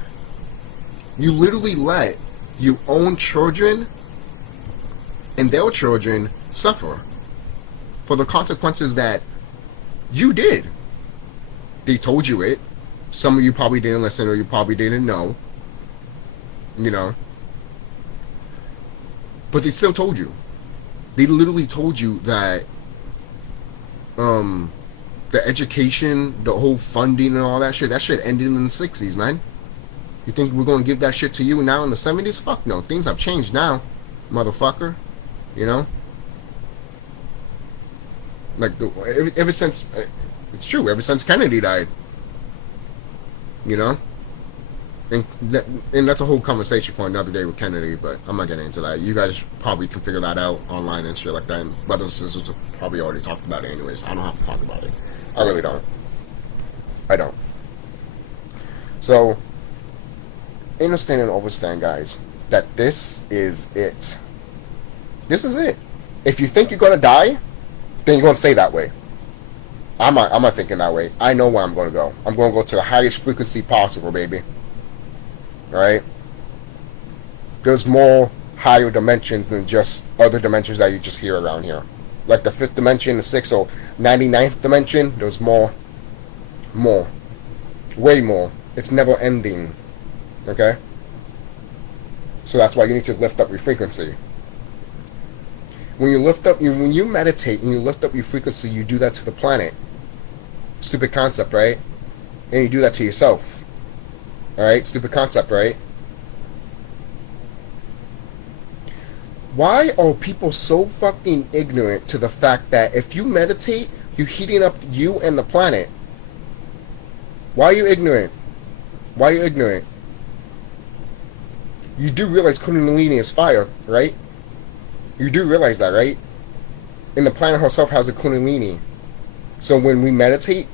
You literally let your own children and their children suffer for the consequences that you did. They told you it. Some of you probably didn't listen, or you probably didn't know. You know. But they still told you. They literally told you that the education, the whole funding and all that shit ended in the 60s, man. You think we're going to give that shit to you now in the 70s? Fuck no. Things have changed now, motherfucker. You know? Like, ever since... It's true, ever since Kennedy died. You know? And that's a whole conversation for another day with Kennedy, but I'm not getting into that. You guys probably can figure that out online and shit like that. And brothers and sisters have probably already talked about it anyways. I don't have to talk about it. I really don't. I don't. So, understand and understand, guys, that this is it. This is it. If you think you're gonna die, then you're gonna stay that way. I'm not thinking that way. I know where I'm gonna go. I'm gonna go to the highest frequency possible, baby. Right? There's more higher dimensions than just other dimensions that you just hear around here. Like the 5th dimension, the 6th or 99th dimension, there's more. Way more. It's never ending. Okay? So that's why you need to lift up your frequency. When you meditate and you lift up your frequency, you do that to the planet. Stupid concept, right? And you do that to yourself. Alright? Stupid concept, right? Why are people so fucking ignorant to the fact that if you meditate, you're heating up you and the planet? Why are you ignorant? Why are you ignorant? You do realize Kundalini is fire, right? You do realize that, right? and the planet herself has a kundalini. So when we meditate,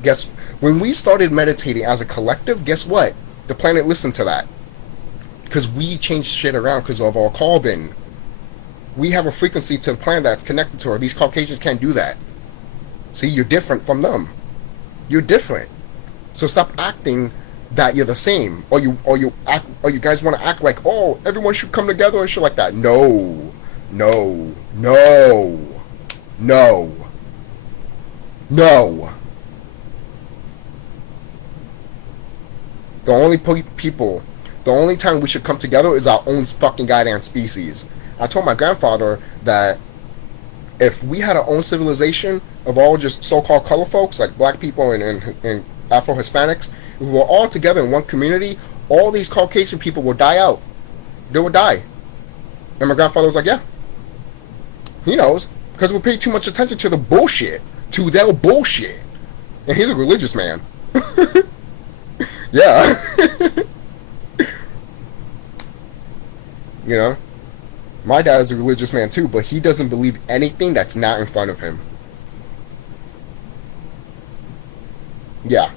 when we started meditating as a collective, guess what? The planet listened to that. Because we changed shit around because of our carbon. We have a frequency to the planet that's connected to her. These Caucasians can't do that. See, you're different from them. You're different. So stop acting that you're the same. Or you guys want to act like, oh, everyone should come together and shit like that. No. No. No. No. No. The only the only time we should come together is our own fucking goddamn species. I told my grandfather that if we had our own civilization of all just so-called color folks, like black people and Afro-Hispanics, if we were all together in one community, all these Caucasian people would die out. They would die. And my grandfather was like, yeah. He knows. Because we pay too much attention to the bullshit. To their bullshit. And he's a religious man. Yeah. You know? My dad is a religious man too, but he doesn't believe anything that's not in front of him. Yeah.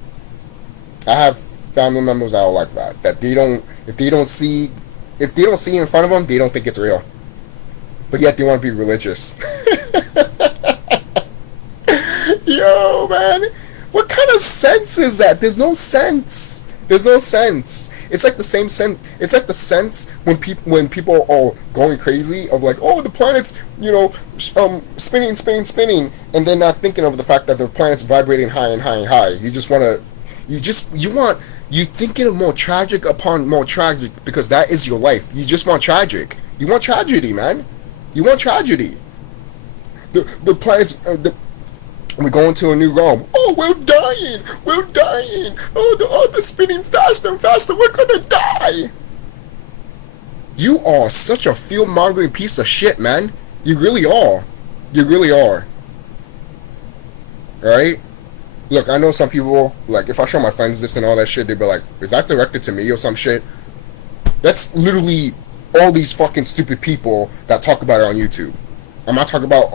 I have family members that are like that. That if they don't see in front of them, they don't think it's real. But yet they want to be religious. Yo, man. What kind of sense is that? There's no sense. There's no sense. It's like the same sense. It's like the sense when people are going crazy of like, oh, the planet's, spinning, and they're not thinking of the fact that the planet's vibrating high and high and high. You're thinking of more tragic upon more tragic because that is your life. You just want tragic. You want tragedy, man. You want tragedy. The planet's we go into a new realm. Oh, we're dying. We're dying. Oh, the Earth is spinning faster and faster. We're gonna die. You are such a fear-mongering piece of shit, man. You really are. You really are. Alright? Look, I know some people, like, if I show my friends this and all that shit, they'd be like, is that directed to me or some shit? That's literally all these fucking stupid people that talk about it on YouTube. I'm not talking about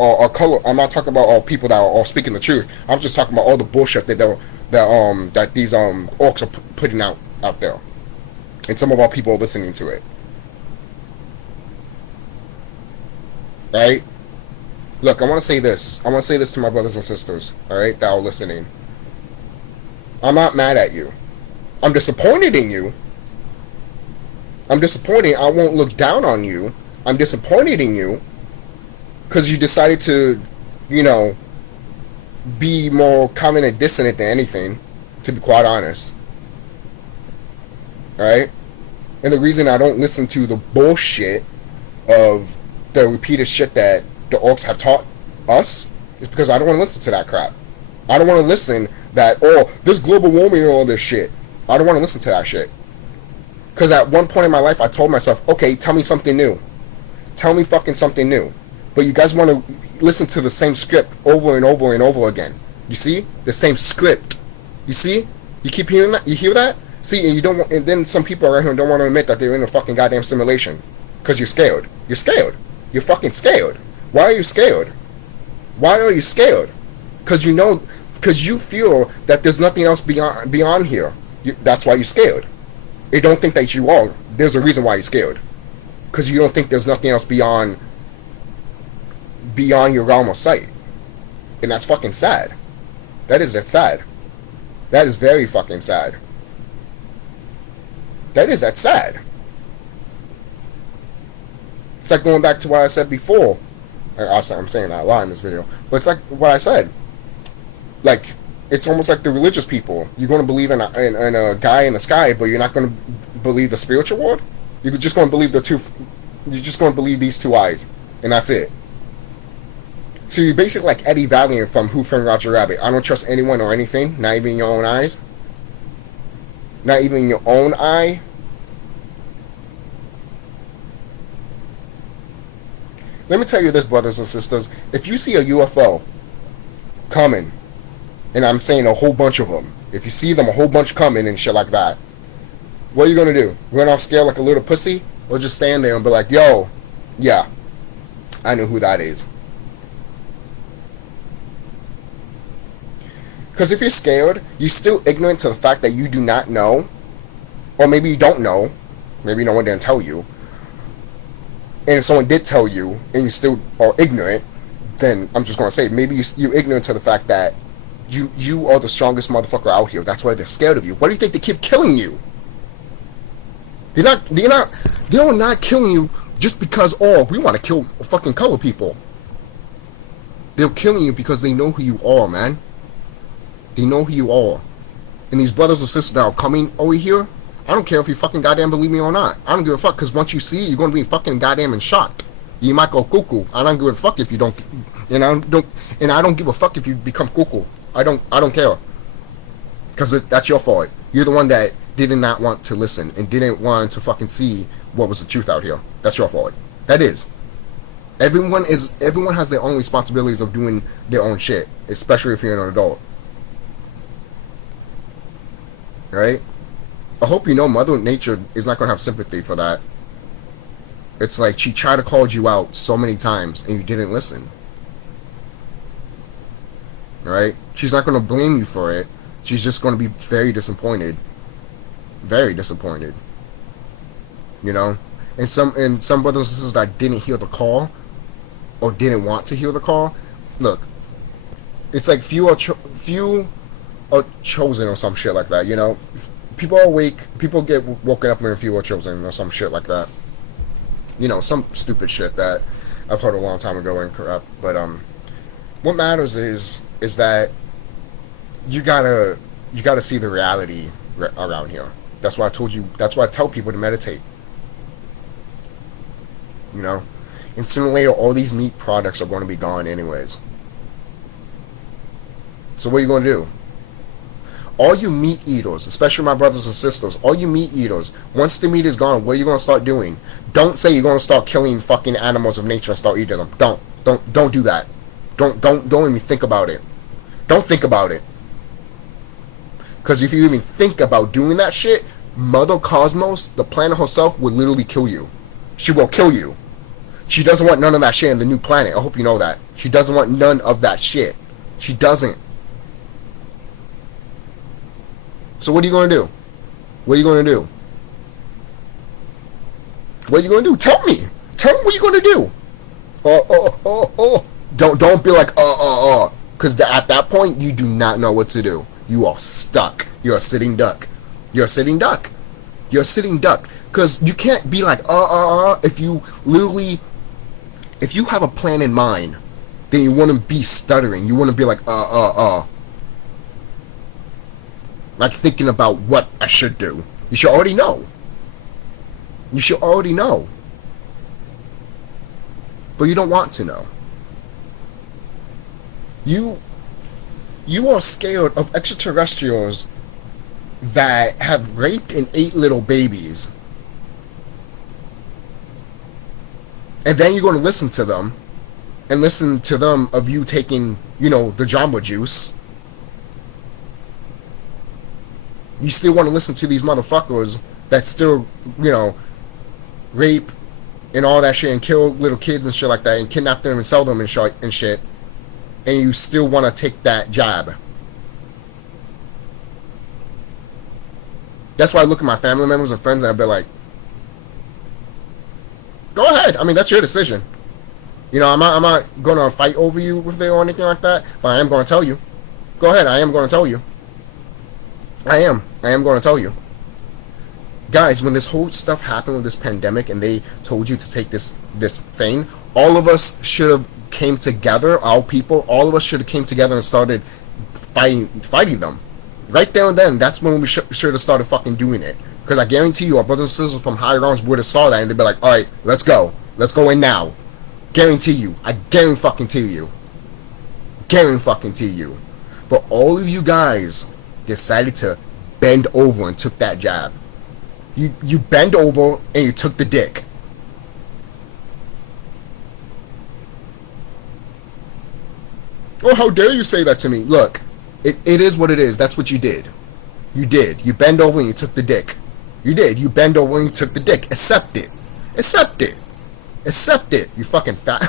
I'm not talking about all people that are all speaking the truth. I'm just talking about all the bullshit that these orcs are putting out there, and some of our people are listening to it. Right? Look, I want to say this. I want to say this to my brothers and sisters. All right, that are listening. I'm not mad at you. I'm disappointed in you. I'm disappointed. I won't look down on you. I'm disappointed in you. Because you decided to, be more common and dissonant than anything, to be quite honest. Alright? And the reason I don't listen to the bullshit of the repeated shit that the orcs have taught us is because I don't want to listen to that crap. I don't want to listen that, oh, this global warming and all this shit. I don't want to listen to that shit. Because at one point in my life, I told myself, okay, tell me something new. Tell me fucking something new. But you guys want to listen to the same script over and over and over again. You see? The same script. You see? You keep hearing that? You hear that? See, and you don't. And then some people right here don't want to admit that they're in a fucking goddamn simulation. Because you're scared. You're scared. You're fucking scared. Why are you scared? Why are you scared? Because you feel that there's nothing else beyond here. That's why you're scared. You don't think that you are. There's a reason why you're scared. Because you don't think there's nothing else beyond your realm of sight. And that's fucking sad. That's sad. That is very fucking sad. That's sad. It's like going back to what I said before. I'm saying that a lot in this video. But it's like what I said. Like, it's almost like the religious people. You're going to believe in a guy in the sky, but you're not going to believe the spiritual world? You're just going to believe you're just going to believe these two eyes. And that's it. So you're basically like Eddie Valiant from Who Framed Roger Rabbit. I don't trust anyone or anything, not even your own eyes. Not even your own eye. Let me tell you this, brothers and sisters. If you see a UFO coming, and I'm saying a whole bunch of them, if you see them a whole bunch coming and shit like that, what are you going to do? Run off scared like a little pussy? Or just stand there and be like, yo, yeah, I know who that is. Because if you're scared, you're still ignorant to the fact that you do not know, or maybe you don't know, maybe no one didn't tell you, and if someone did tell you, and you still are ignorant, then I'm just going to say, maybe you're ignorant to the fact that you are the strongest motherfucker out here. That's why they're scared of you. Why do you think they keep killing you? They're not killing you just because, oh, we want to kill fucking color people. They're killing you because they know who you are, man. They know who you are. And these brothers and sisters that are coming over here, I don't care if you fucking goddamn believe me or not. I don't give a fuck, because once you see it, you're going to be fucking goddamn in shock. You might go cuckoo. I don't give a fuck if you don't, and I don't give a fuck if you become cuckoo. I don't care. Because that's your fault. You're the one that did not want to listen and didn't want to fucking see what was the truth out here. That's your fault. That is. Everyone has their own responsibilities of doing their own shit, especially if you're an adult. Right? I hope you know Mother Nature is not going to have sympathy for that. It's like she tried to call you out so many times and you didn't listen. Right? She's not going to blame you for it. She's just going to be very disappointed. Very disappointed. You know? And some brothers and sisters that didn't hear the call or didn't want to hear the call, look, it's like few are chosen or some shit like that, you know? People are awake, people get woken up and few are chosen or some shit like that. You know, some stupid shit that I've heard a long time ago and corrupt. But what matters is that you gotta see the reality around here. That's why I told you. That's why I tell people to meditate. You know, and sooner or later, all these meat products are going to be gone anyways. So what are you going to do? All you meat eaters, especially my brothers and sisters, all you meat eaters, once the meat is gone, what are you going to start doing? Don't say you're going to start killing fucking animals of nature and start eating them. Don't do that. Don't even think about it. Don't think about it. Because if you even think about doing that shit, Mother Cosmos, the planet herself, would literally kill you. She will kill you. She doesn't want none of that shit in the new planet. I hope you know that. She doesn't want none of that shit. She doesn't. So what are you going to do? What are you going to do? What are you going to do? Tell me. Tell me what you're going to do. Don't be like, because at that point, you do not know what to do. You are stuck. You're a sitting duck. You're a sitting duck. You're a sitting duck. Because you can't be like, if you literally, if you have a plan in mind, then you want to be stuttering. You want to be like, like thinking about what I should do. You should already know. You should already know. But you don't want to know. You are scared of extraterrestrials that have raped and ate little babies. And then you're going to listen to them. And listen to them of you taking, you know, the Jamba Juice. You still want to listen to these motherfuckers that still, you know, rape and all that shit and kill little kids and shit like that and kidnap them and sell them and shit. And you still want to take that jab. That's why I look at my family members and friends and I'll be like, go ahead. I mean, that's your decision. You know, I'm not going to fight over you with it or anything like that, but I am going to tell you. Go ahead. I am going to tell you. I am going to tell you. Guys, when this whole stuff happened with this pandemic and they told you to take this thing, all of us should have came together, our people, all of us should have came together and started fighting them. Right there and then, that's when we should have started fucking doing it. Because I guarantee you, our brothers and sisters from higher grounds would have saw that and they'd be like, alright, let's go. Let's go in now. Guarantee you. I guarantee you. Guarantee you. But all of you guys decided to bend over and took that jab. You bend over and you took the dick. Oh, how dare you say that to me? Look, it is what it is. That's what you did. You did. You bend over and you took the dick. You did. You bend over and you took the dick. Accept it. Accept it. Accept it. You fucking fat.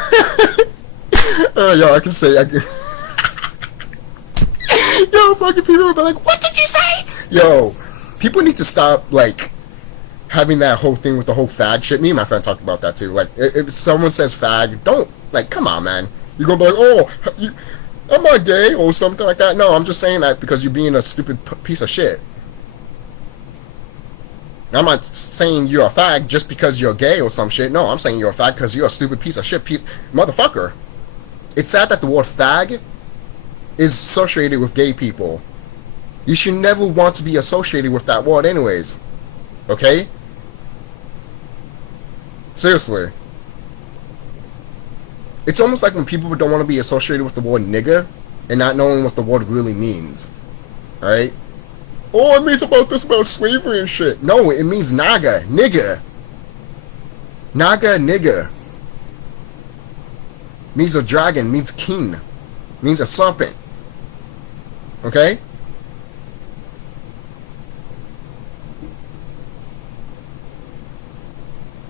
Oh, yo, I can say. Yo, fucking people will be like, what did you say? Yo, people need to stop, like, having that whole thing with the whole fag shit. Me and my friend talked about that too. Like, if someone says fag, don't, like, come on, man. You're gonna be like, oh, am I gay or something like that? No, I'm just saying that because you're being a stupid piece of shit. I'm not saying you're a fag just because you're gay or some shit. No, I'm saying you're a fag because you're a stupid piece of shit, motherfucker. It's sad that the word fag is associated with gay people. You should never want to be associated with that word anyways. Okay? Seriously. It's almost like when people don't want to be associated with the word nigga and not knowing what the word really means. Right? Oh, it means about slavery and shit. No, it means naga, nigga. Naga, nigga. Means a dragon, means king. Means a serpent. Okay?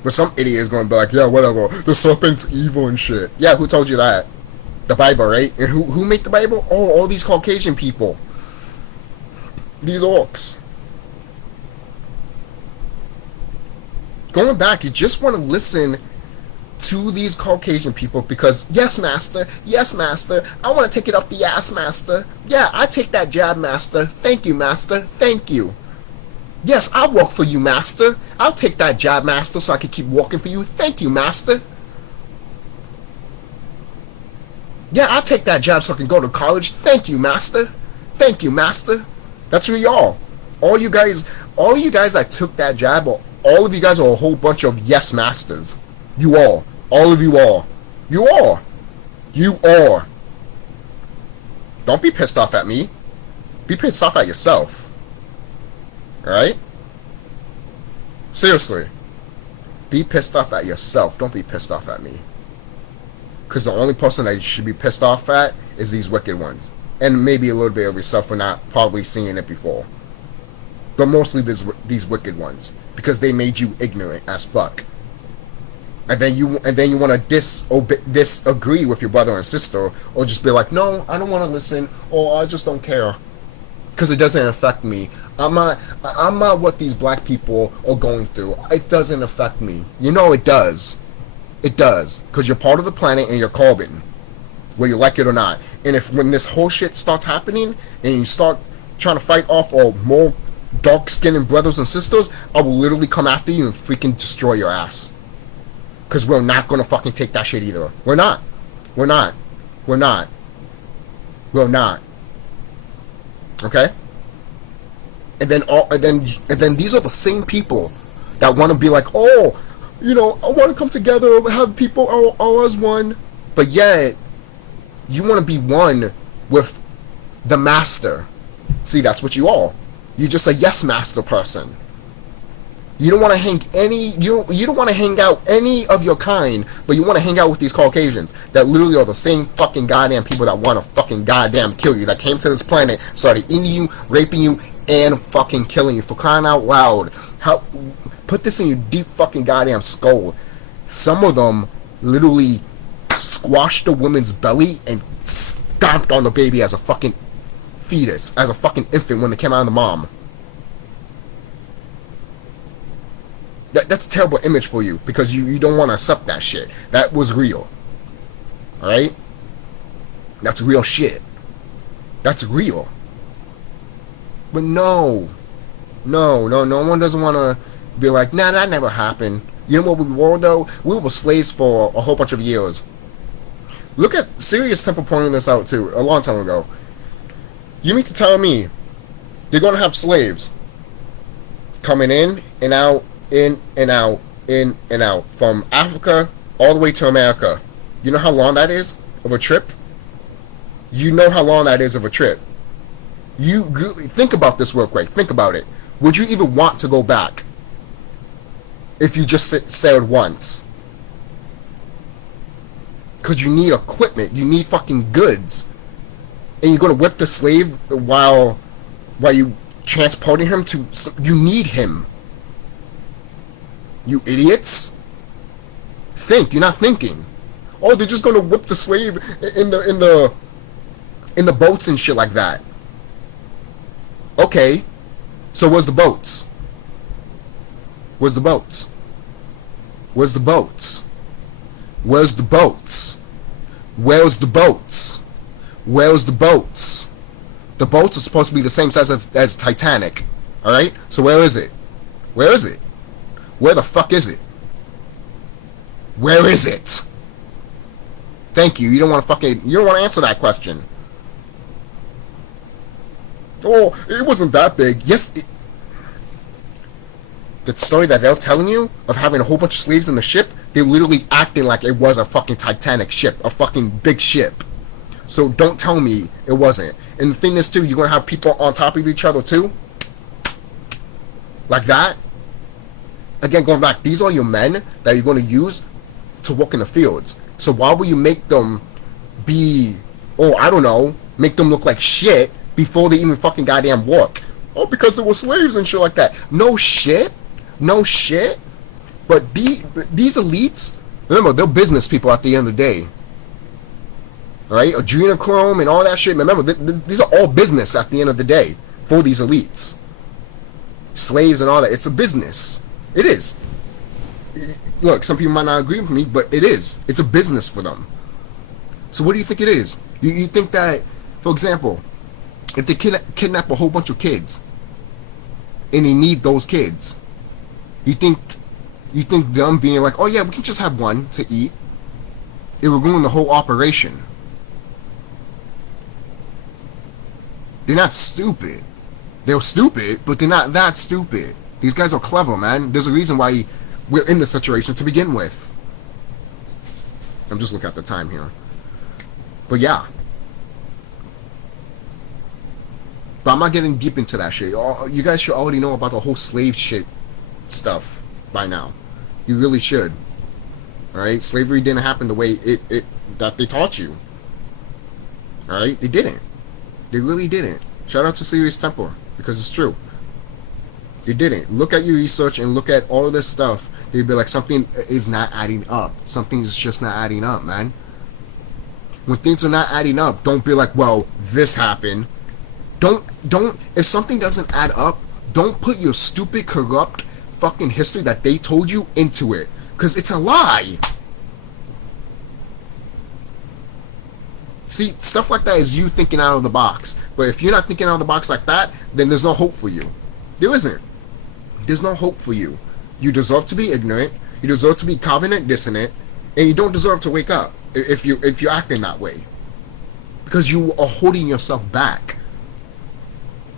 But some idiot is going to be like, yeah, whatever. The serpent's evil and shit. Yeah, who told you that? The Bible, right? And who made the Bible? Oh, all these Caucasian people. These orcs. Going back, you just want to listen to these Caucasian people because, yes, master, I want to take it up the ass, master. Yeah, I take that jab, master. Thank you, master. Thank you. Yes, I'll walk for you, master. I'll take that jab, master, so I can keep walking for you. Thank you, master. Yeah, I'll take that jab so I can go to college. Thank you, master. Thank you, master. That's who y'all. All you guys that took that jab, all of you guys are a whole bunch of yes masters. You all. All of you all. You all. You are. Don't be pissed off at me. Be pissed off at yourself. Alright? Seriously. Be pissed off at yourself. Don't be pissed off at me. Because the only person that you should be pissed off at is these wicked ones. And maybe a little bit of yourself for not probably seeing it before. But mostly these wicked ones. Because they made you ignorant as fuck. And then you want to disagree with your brother and sister. Or just be like, no, I don't want to listen. Or I just don't care. Because it doesn't affect me. I'm not what these black people are going through. It doesn't affect me. You know it does. It does. Because you're part of the planet and you're carbon. Whether you like it or not. And when this whole shit starts happening and you start trying to fight off all more dark-skinned brothers and sisters, I will literally come after you and freaking destroy your ass. Because we're not going to fucking take that shit either. We're not. We're not. We're not. We're not. Okay? And then these are the same people that want to be like, oh, you know, I want to come together, have people all as one. But yet, you want to be one with the master. See, that's what you are. You're just a yes master person. You don't want to you don't want to hang out any of your kind, but you want to hang out with these Caucasians that literally are the same fucking goddamn people that want to fucking goddamn kill you, that came to this planet, started eating you, raping you, and fucking killing you. For crying out loud. Put this in your deep fucking goddamn skull. Some of them literally squashed the woman's belly and stomped on the baby as a fucking fetus, as a fucking infant when they came out of the mom. That's a terrible image for you because you don't want to accept that shit. That was real. Alright? That's real shit. That's real. But no one doesn't want to be like, nah, that never happened. You know what we were, though? We were slaves for a whole bunch of years. Look at Sirius Temple pointing this out, too, a long time ago. You mean to tell me they're going to have slaves coming in and out, in and out, in and out, from Africa all the way to America? You know how long that is of a trip? You know how long that is of a trip. You think about this real quick. Think about it. Would you even want to go back if you just sailed once? Because you need equipment. You need fucking goods. And you're going to whip the slave while you transporting him to... You need him. You idiots. Think. You're not thinking. Oh, they're just going to whip the slave in the boats and shit like that. Okay, so where's the boats? Where's the boats? Where's the boats? Where's the boats? Where's the boats? Where's the boats? The boats are supposed to be the same size as Titanic. Alright? So where is it? Where is it? Where the fuck is it? Where is it? Thank you. You don't want to answer that question. Oh, it wasn't that big. Yes, the story that they're telling you of having a whole bunch of slaves in the ship, they're literally acting like it was a fucking Titanic ship, a fucking big ship. So don't tell me it wasn't. And the thing is too, you're gonna have people on top of each other too, like that. Again, going back, these are your men that you're gonna use to walk in the fields. So why will you make them be, oh, I don't know, make them look like shit before they even fucking goddamn walk? Oh, because they were slaves and shit like that. No shit. No shit. But these elites, remember, they're business people at the end of the day. Alright? Adrenochrome and all that shit. Remember, these are all business at the end of the day for these elites. Slaves and all that. It's a business. It is. Look, some people might not agree with me, but it is. It's a business for them. So what do you think it is? You think that, for example, if they kidnap a whole bunch of kids and they need those kids, you think them being like, oh yeah, we can just have one to eat, it would ruin the whole operation? They're not stupid. They're stupid, but they're not that stupid. These guys are clever, man. There's a reason why we're in this situation to begin with. I'm just looking at the time here. But yeah. But I'm not getting deep into that shit. You guys should already know about the whole slave shit stuff by now. You really should. Alright? Slavery didn't happen the way it that they taught you. Alright? They didn't. They really didn't. Shout out to Serious Temper, because it's true. They didn't. Look at your research and look at all of this stuff. They'd be like, something is not adding up. Something's just not adding up, man. When things are not adding up, don't be like, well, this happened. Don't, if something doesn't add up, don't put your stupid, corrupt fucking history that they told you into it. Because it's a lie. See, stuff like that is you thinking out of the box. But if you're not thinking out of the box like that, then there's no hope for you. There isn't. There's no hope for you. You deserve to be ignorant. You deserve to be covenant dissonant, and you don't deserve to wake up if you're acting that way, because you are holding yourself back.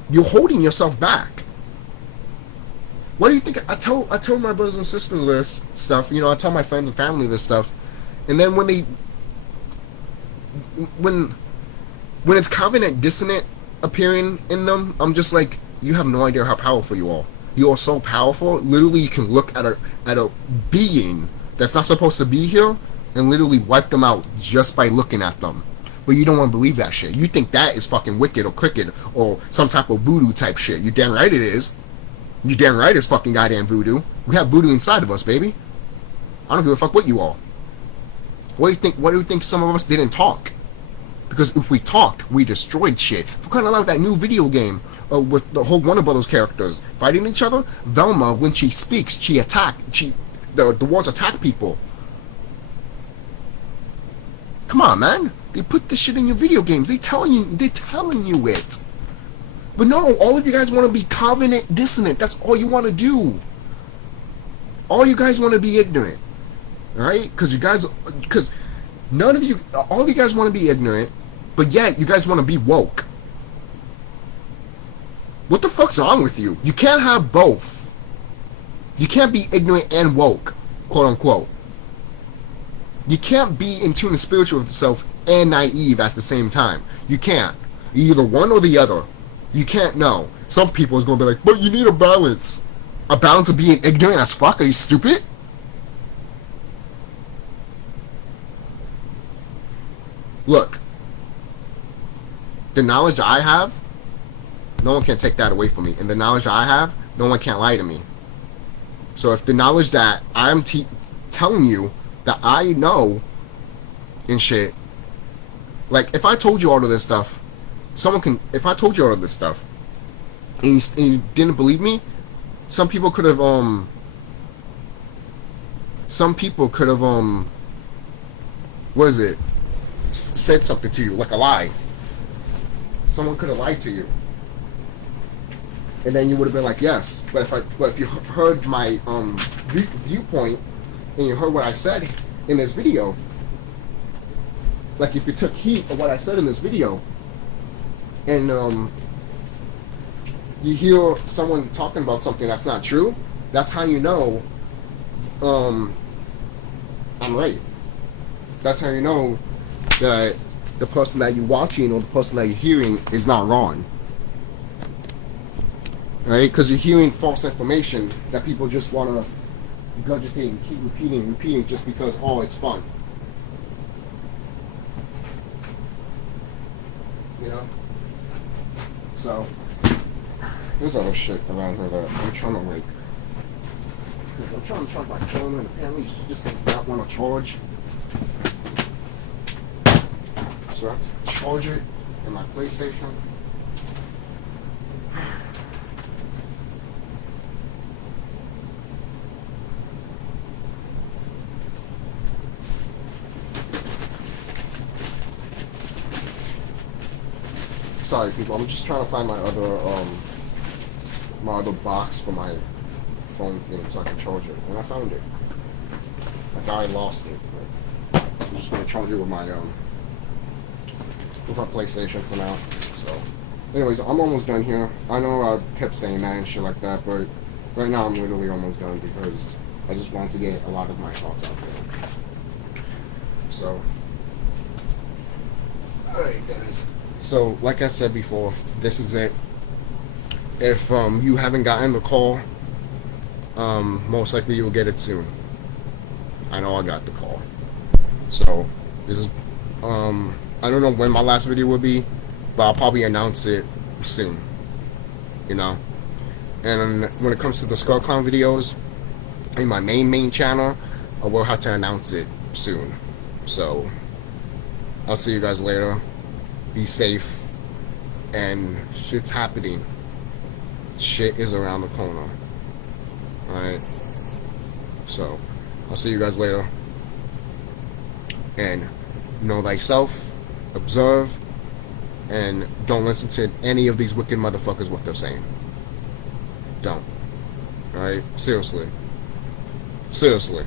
You're holding yourself back. What do you think? I tell my brothers and sisters this stuff. You know, I tell my friends and family this stuff, and then when it's covenant dissonant appearing in them, I'm just like, you have no idea how powerful you are. You are so powerful. Literally, you can look at a being that's not supposed to be here and literally wipe them out just by looking at them. But you don't want to believe that shit. You think that is fucking wicked or crooked or some type of voodoo type shit. You damn right it is. You damn right it's fucking goddamn voodoo. We have voodoo inside of us, baby. I don't give a fuck what you are. What do you think some of us didn't talk? Because if we talked, we destroyed shit. For kind of like that new video game with the whole Warner Brothers characters fighting each other. Velma, when she speaks, the words attack people. Come on, man. They put this shit in your video games. They're telling you it. But no, all of you guys want to be covenant dissonant. That's all you want to do. All you guys want to be ignorant. Alright? Because none of you, all of you guys want to be ignorant, but yet you guys want to be woke. What the fuck's wrong with you? You can't have both. You can't be ignorant and woke, quote unquote. You can't be in tune and spiritual with yourself and naive at the same time. You can't. You're either one or the other. You can't know. Some people is going to be like, but you need a balance. A balance of being ignorant as fuck? Are you stupid? Look. The knowledge I have, no one can take that away from me. And the knowledge I have, no one can't lie to me. So if the knowledge that I'm telling you that I know and shit, like if I told you all of this stuff, if I told you all of this stuff, and you didn't believe me, some people could have what is it, said something to you, like a lie. Someone could have lied to you, and then you would have been like, yes. But if you heard my viewpoint, and you heard what I said in this video, like if you took heed of what I said in this video, and you hear someone talking about something that's not true, that's how you know I'm right. That's how you know that the person that you're watching or the person that you're hearing is not wrong. Right? Because you're hearing false information that people just want to regurgitate and keep repeating just because, oh, it's fun. You know? So, there's other shit around here that I'm trying to like. Because I'm trying to charge my phone and apparently she just does not want to charge. So I have to charge it in my PlayStation. Sorry people, I'm just trying to find my other box for my phone thing so I can charge it. And I found it. A guy lost it. But I'm just gonna charge it with my PlayStation for now. So anyways, I'm almost done here. I know I kept saying that and shit like that, but right now I'm literally almost done because I just want to get a lot of my thoughts out there. So alright guys. So, like I said before, this is it. If you haven't gotten the call, most likely you'll get it soon. I know I got the call. So, this is, I don't know when my last video will be, but I'll probably announce it soon. You know? And when it comes to the TheSkullKlown videos, in my main channel, I will have to announce it soon. So, I'll see you guys later. Be safe, and shit's happening. Shit is around the corner. Alright? So, I'll see you guys later. And know thyself, observe, and don't listen to any of these wicked motherfuckers what they're saying. Don't. Alright? Seriously. Seriously.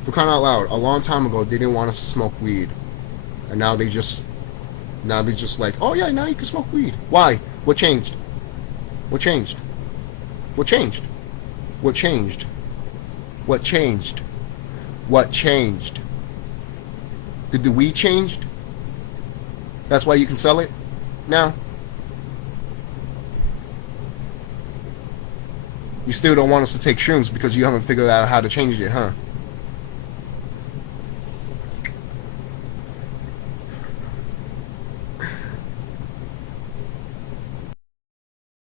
For crying out loud, a long time ago they didn't want us to smoke weed. And now they just like, oh yeah, now you can smoke weed. Why? What changed? What changed? What changed? What changed? What changed? What changed? Did the weed change? That's why you can sell it now? You still don't want us to take shrooms because you haven't figured out how to change it, huh?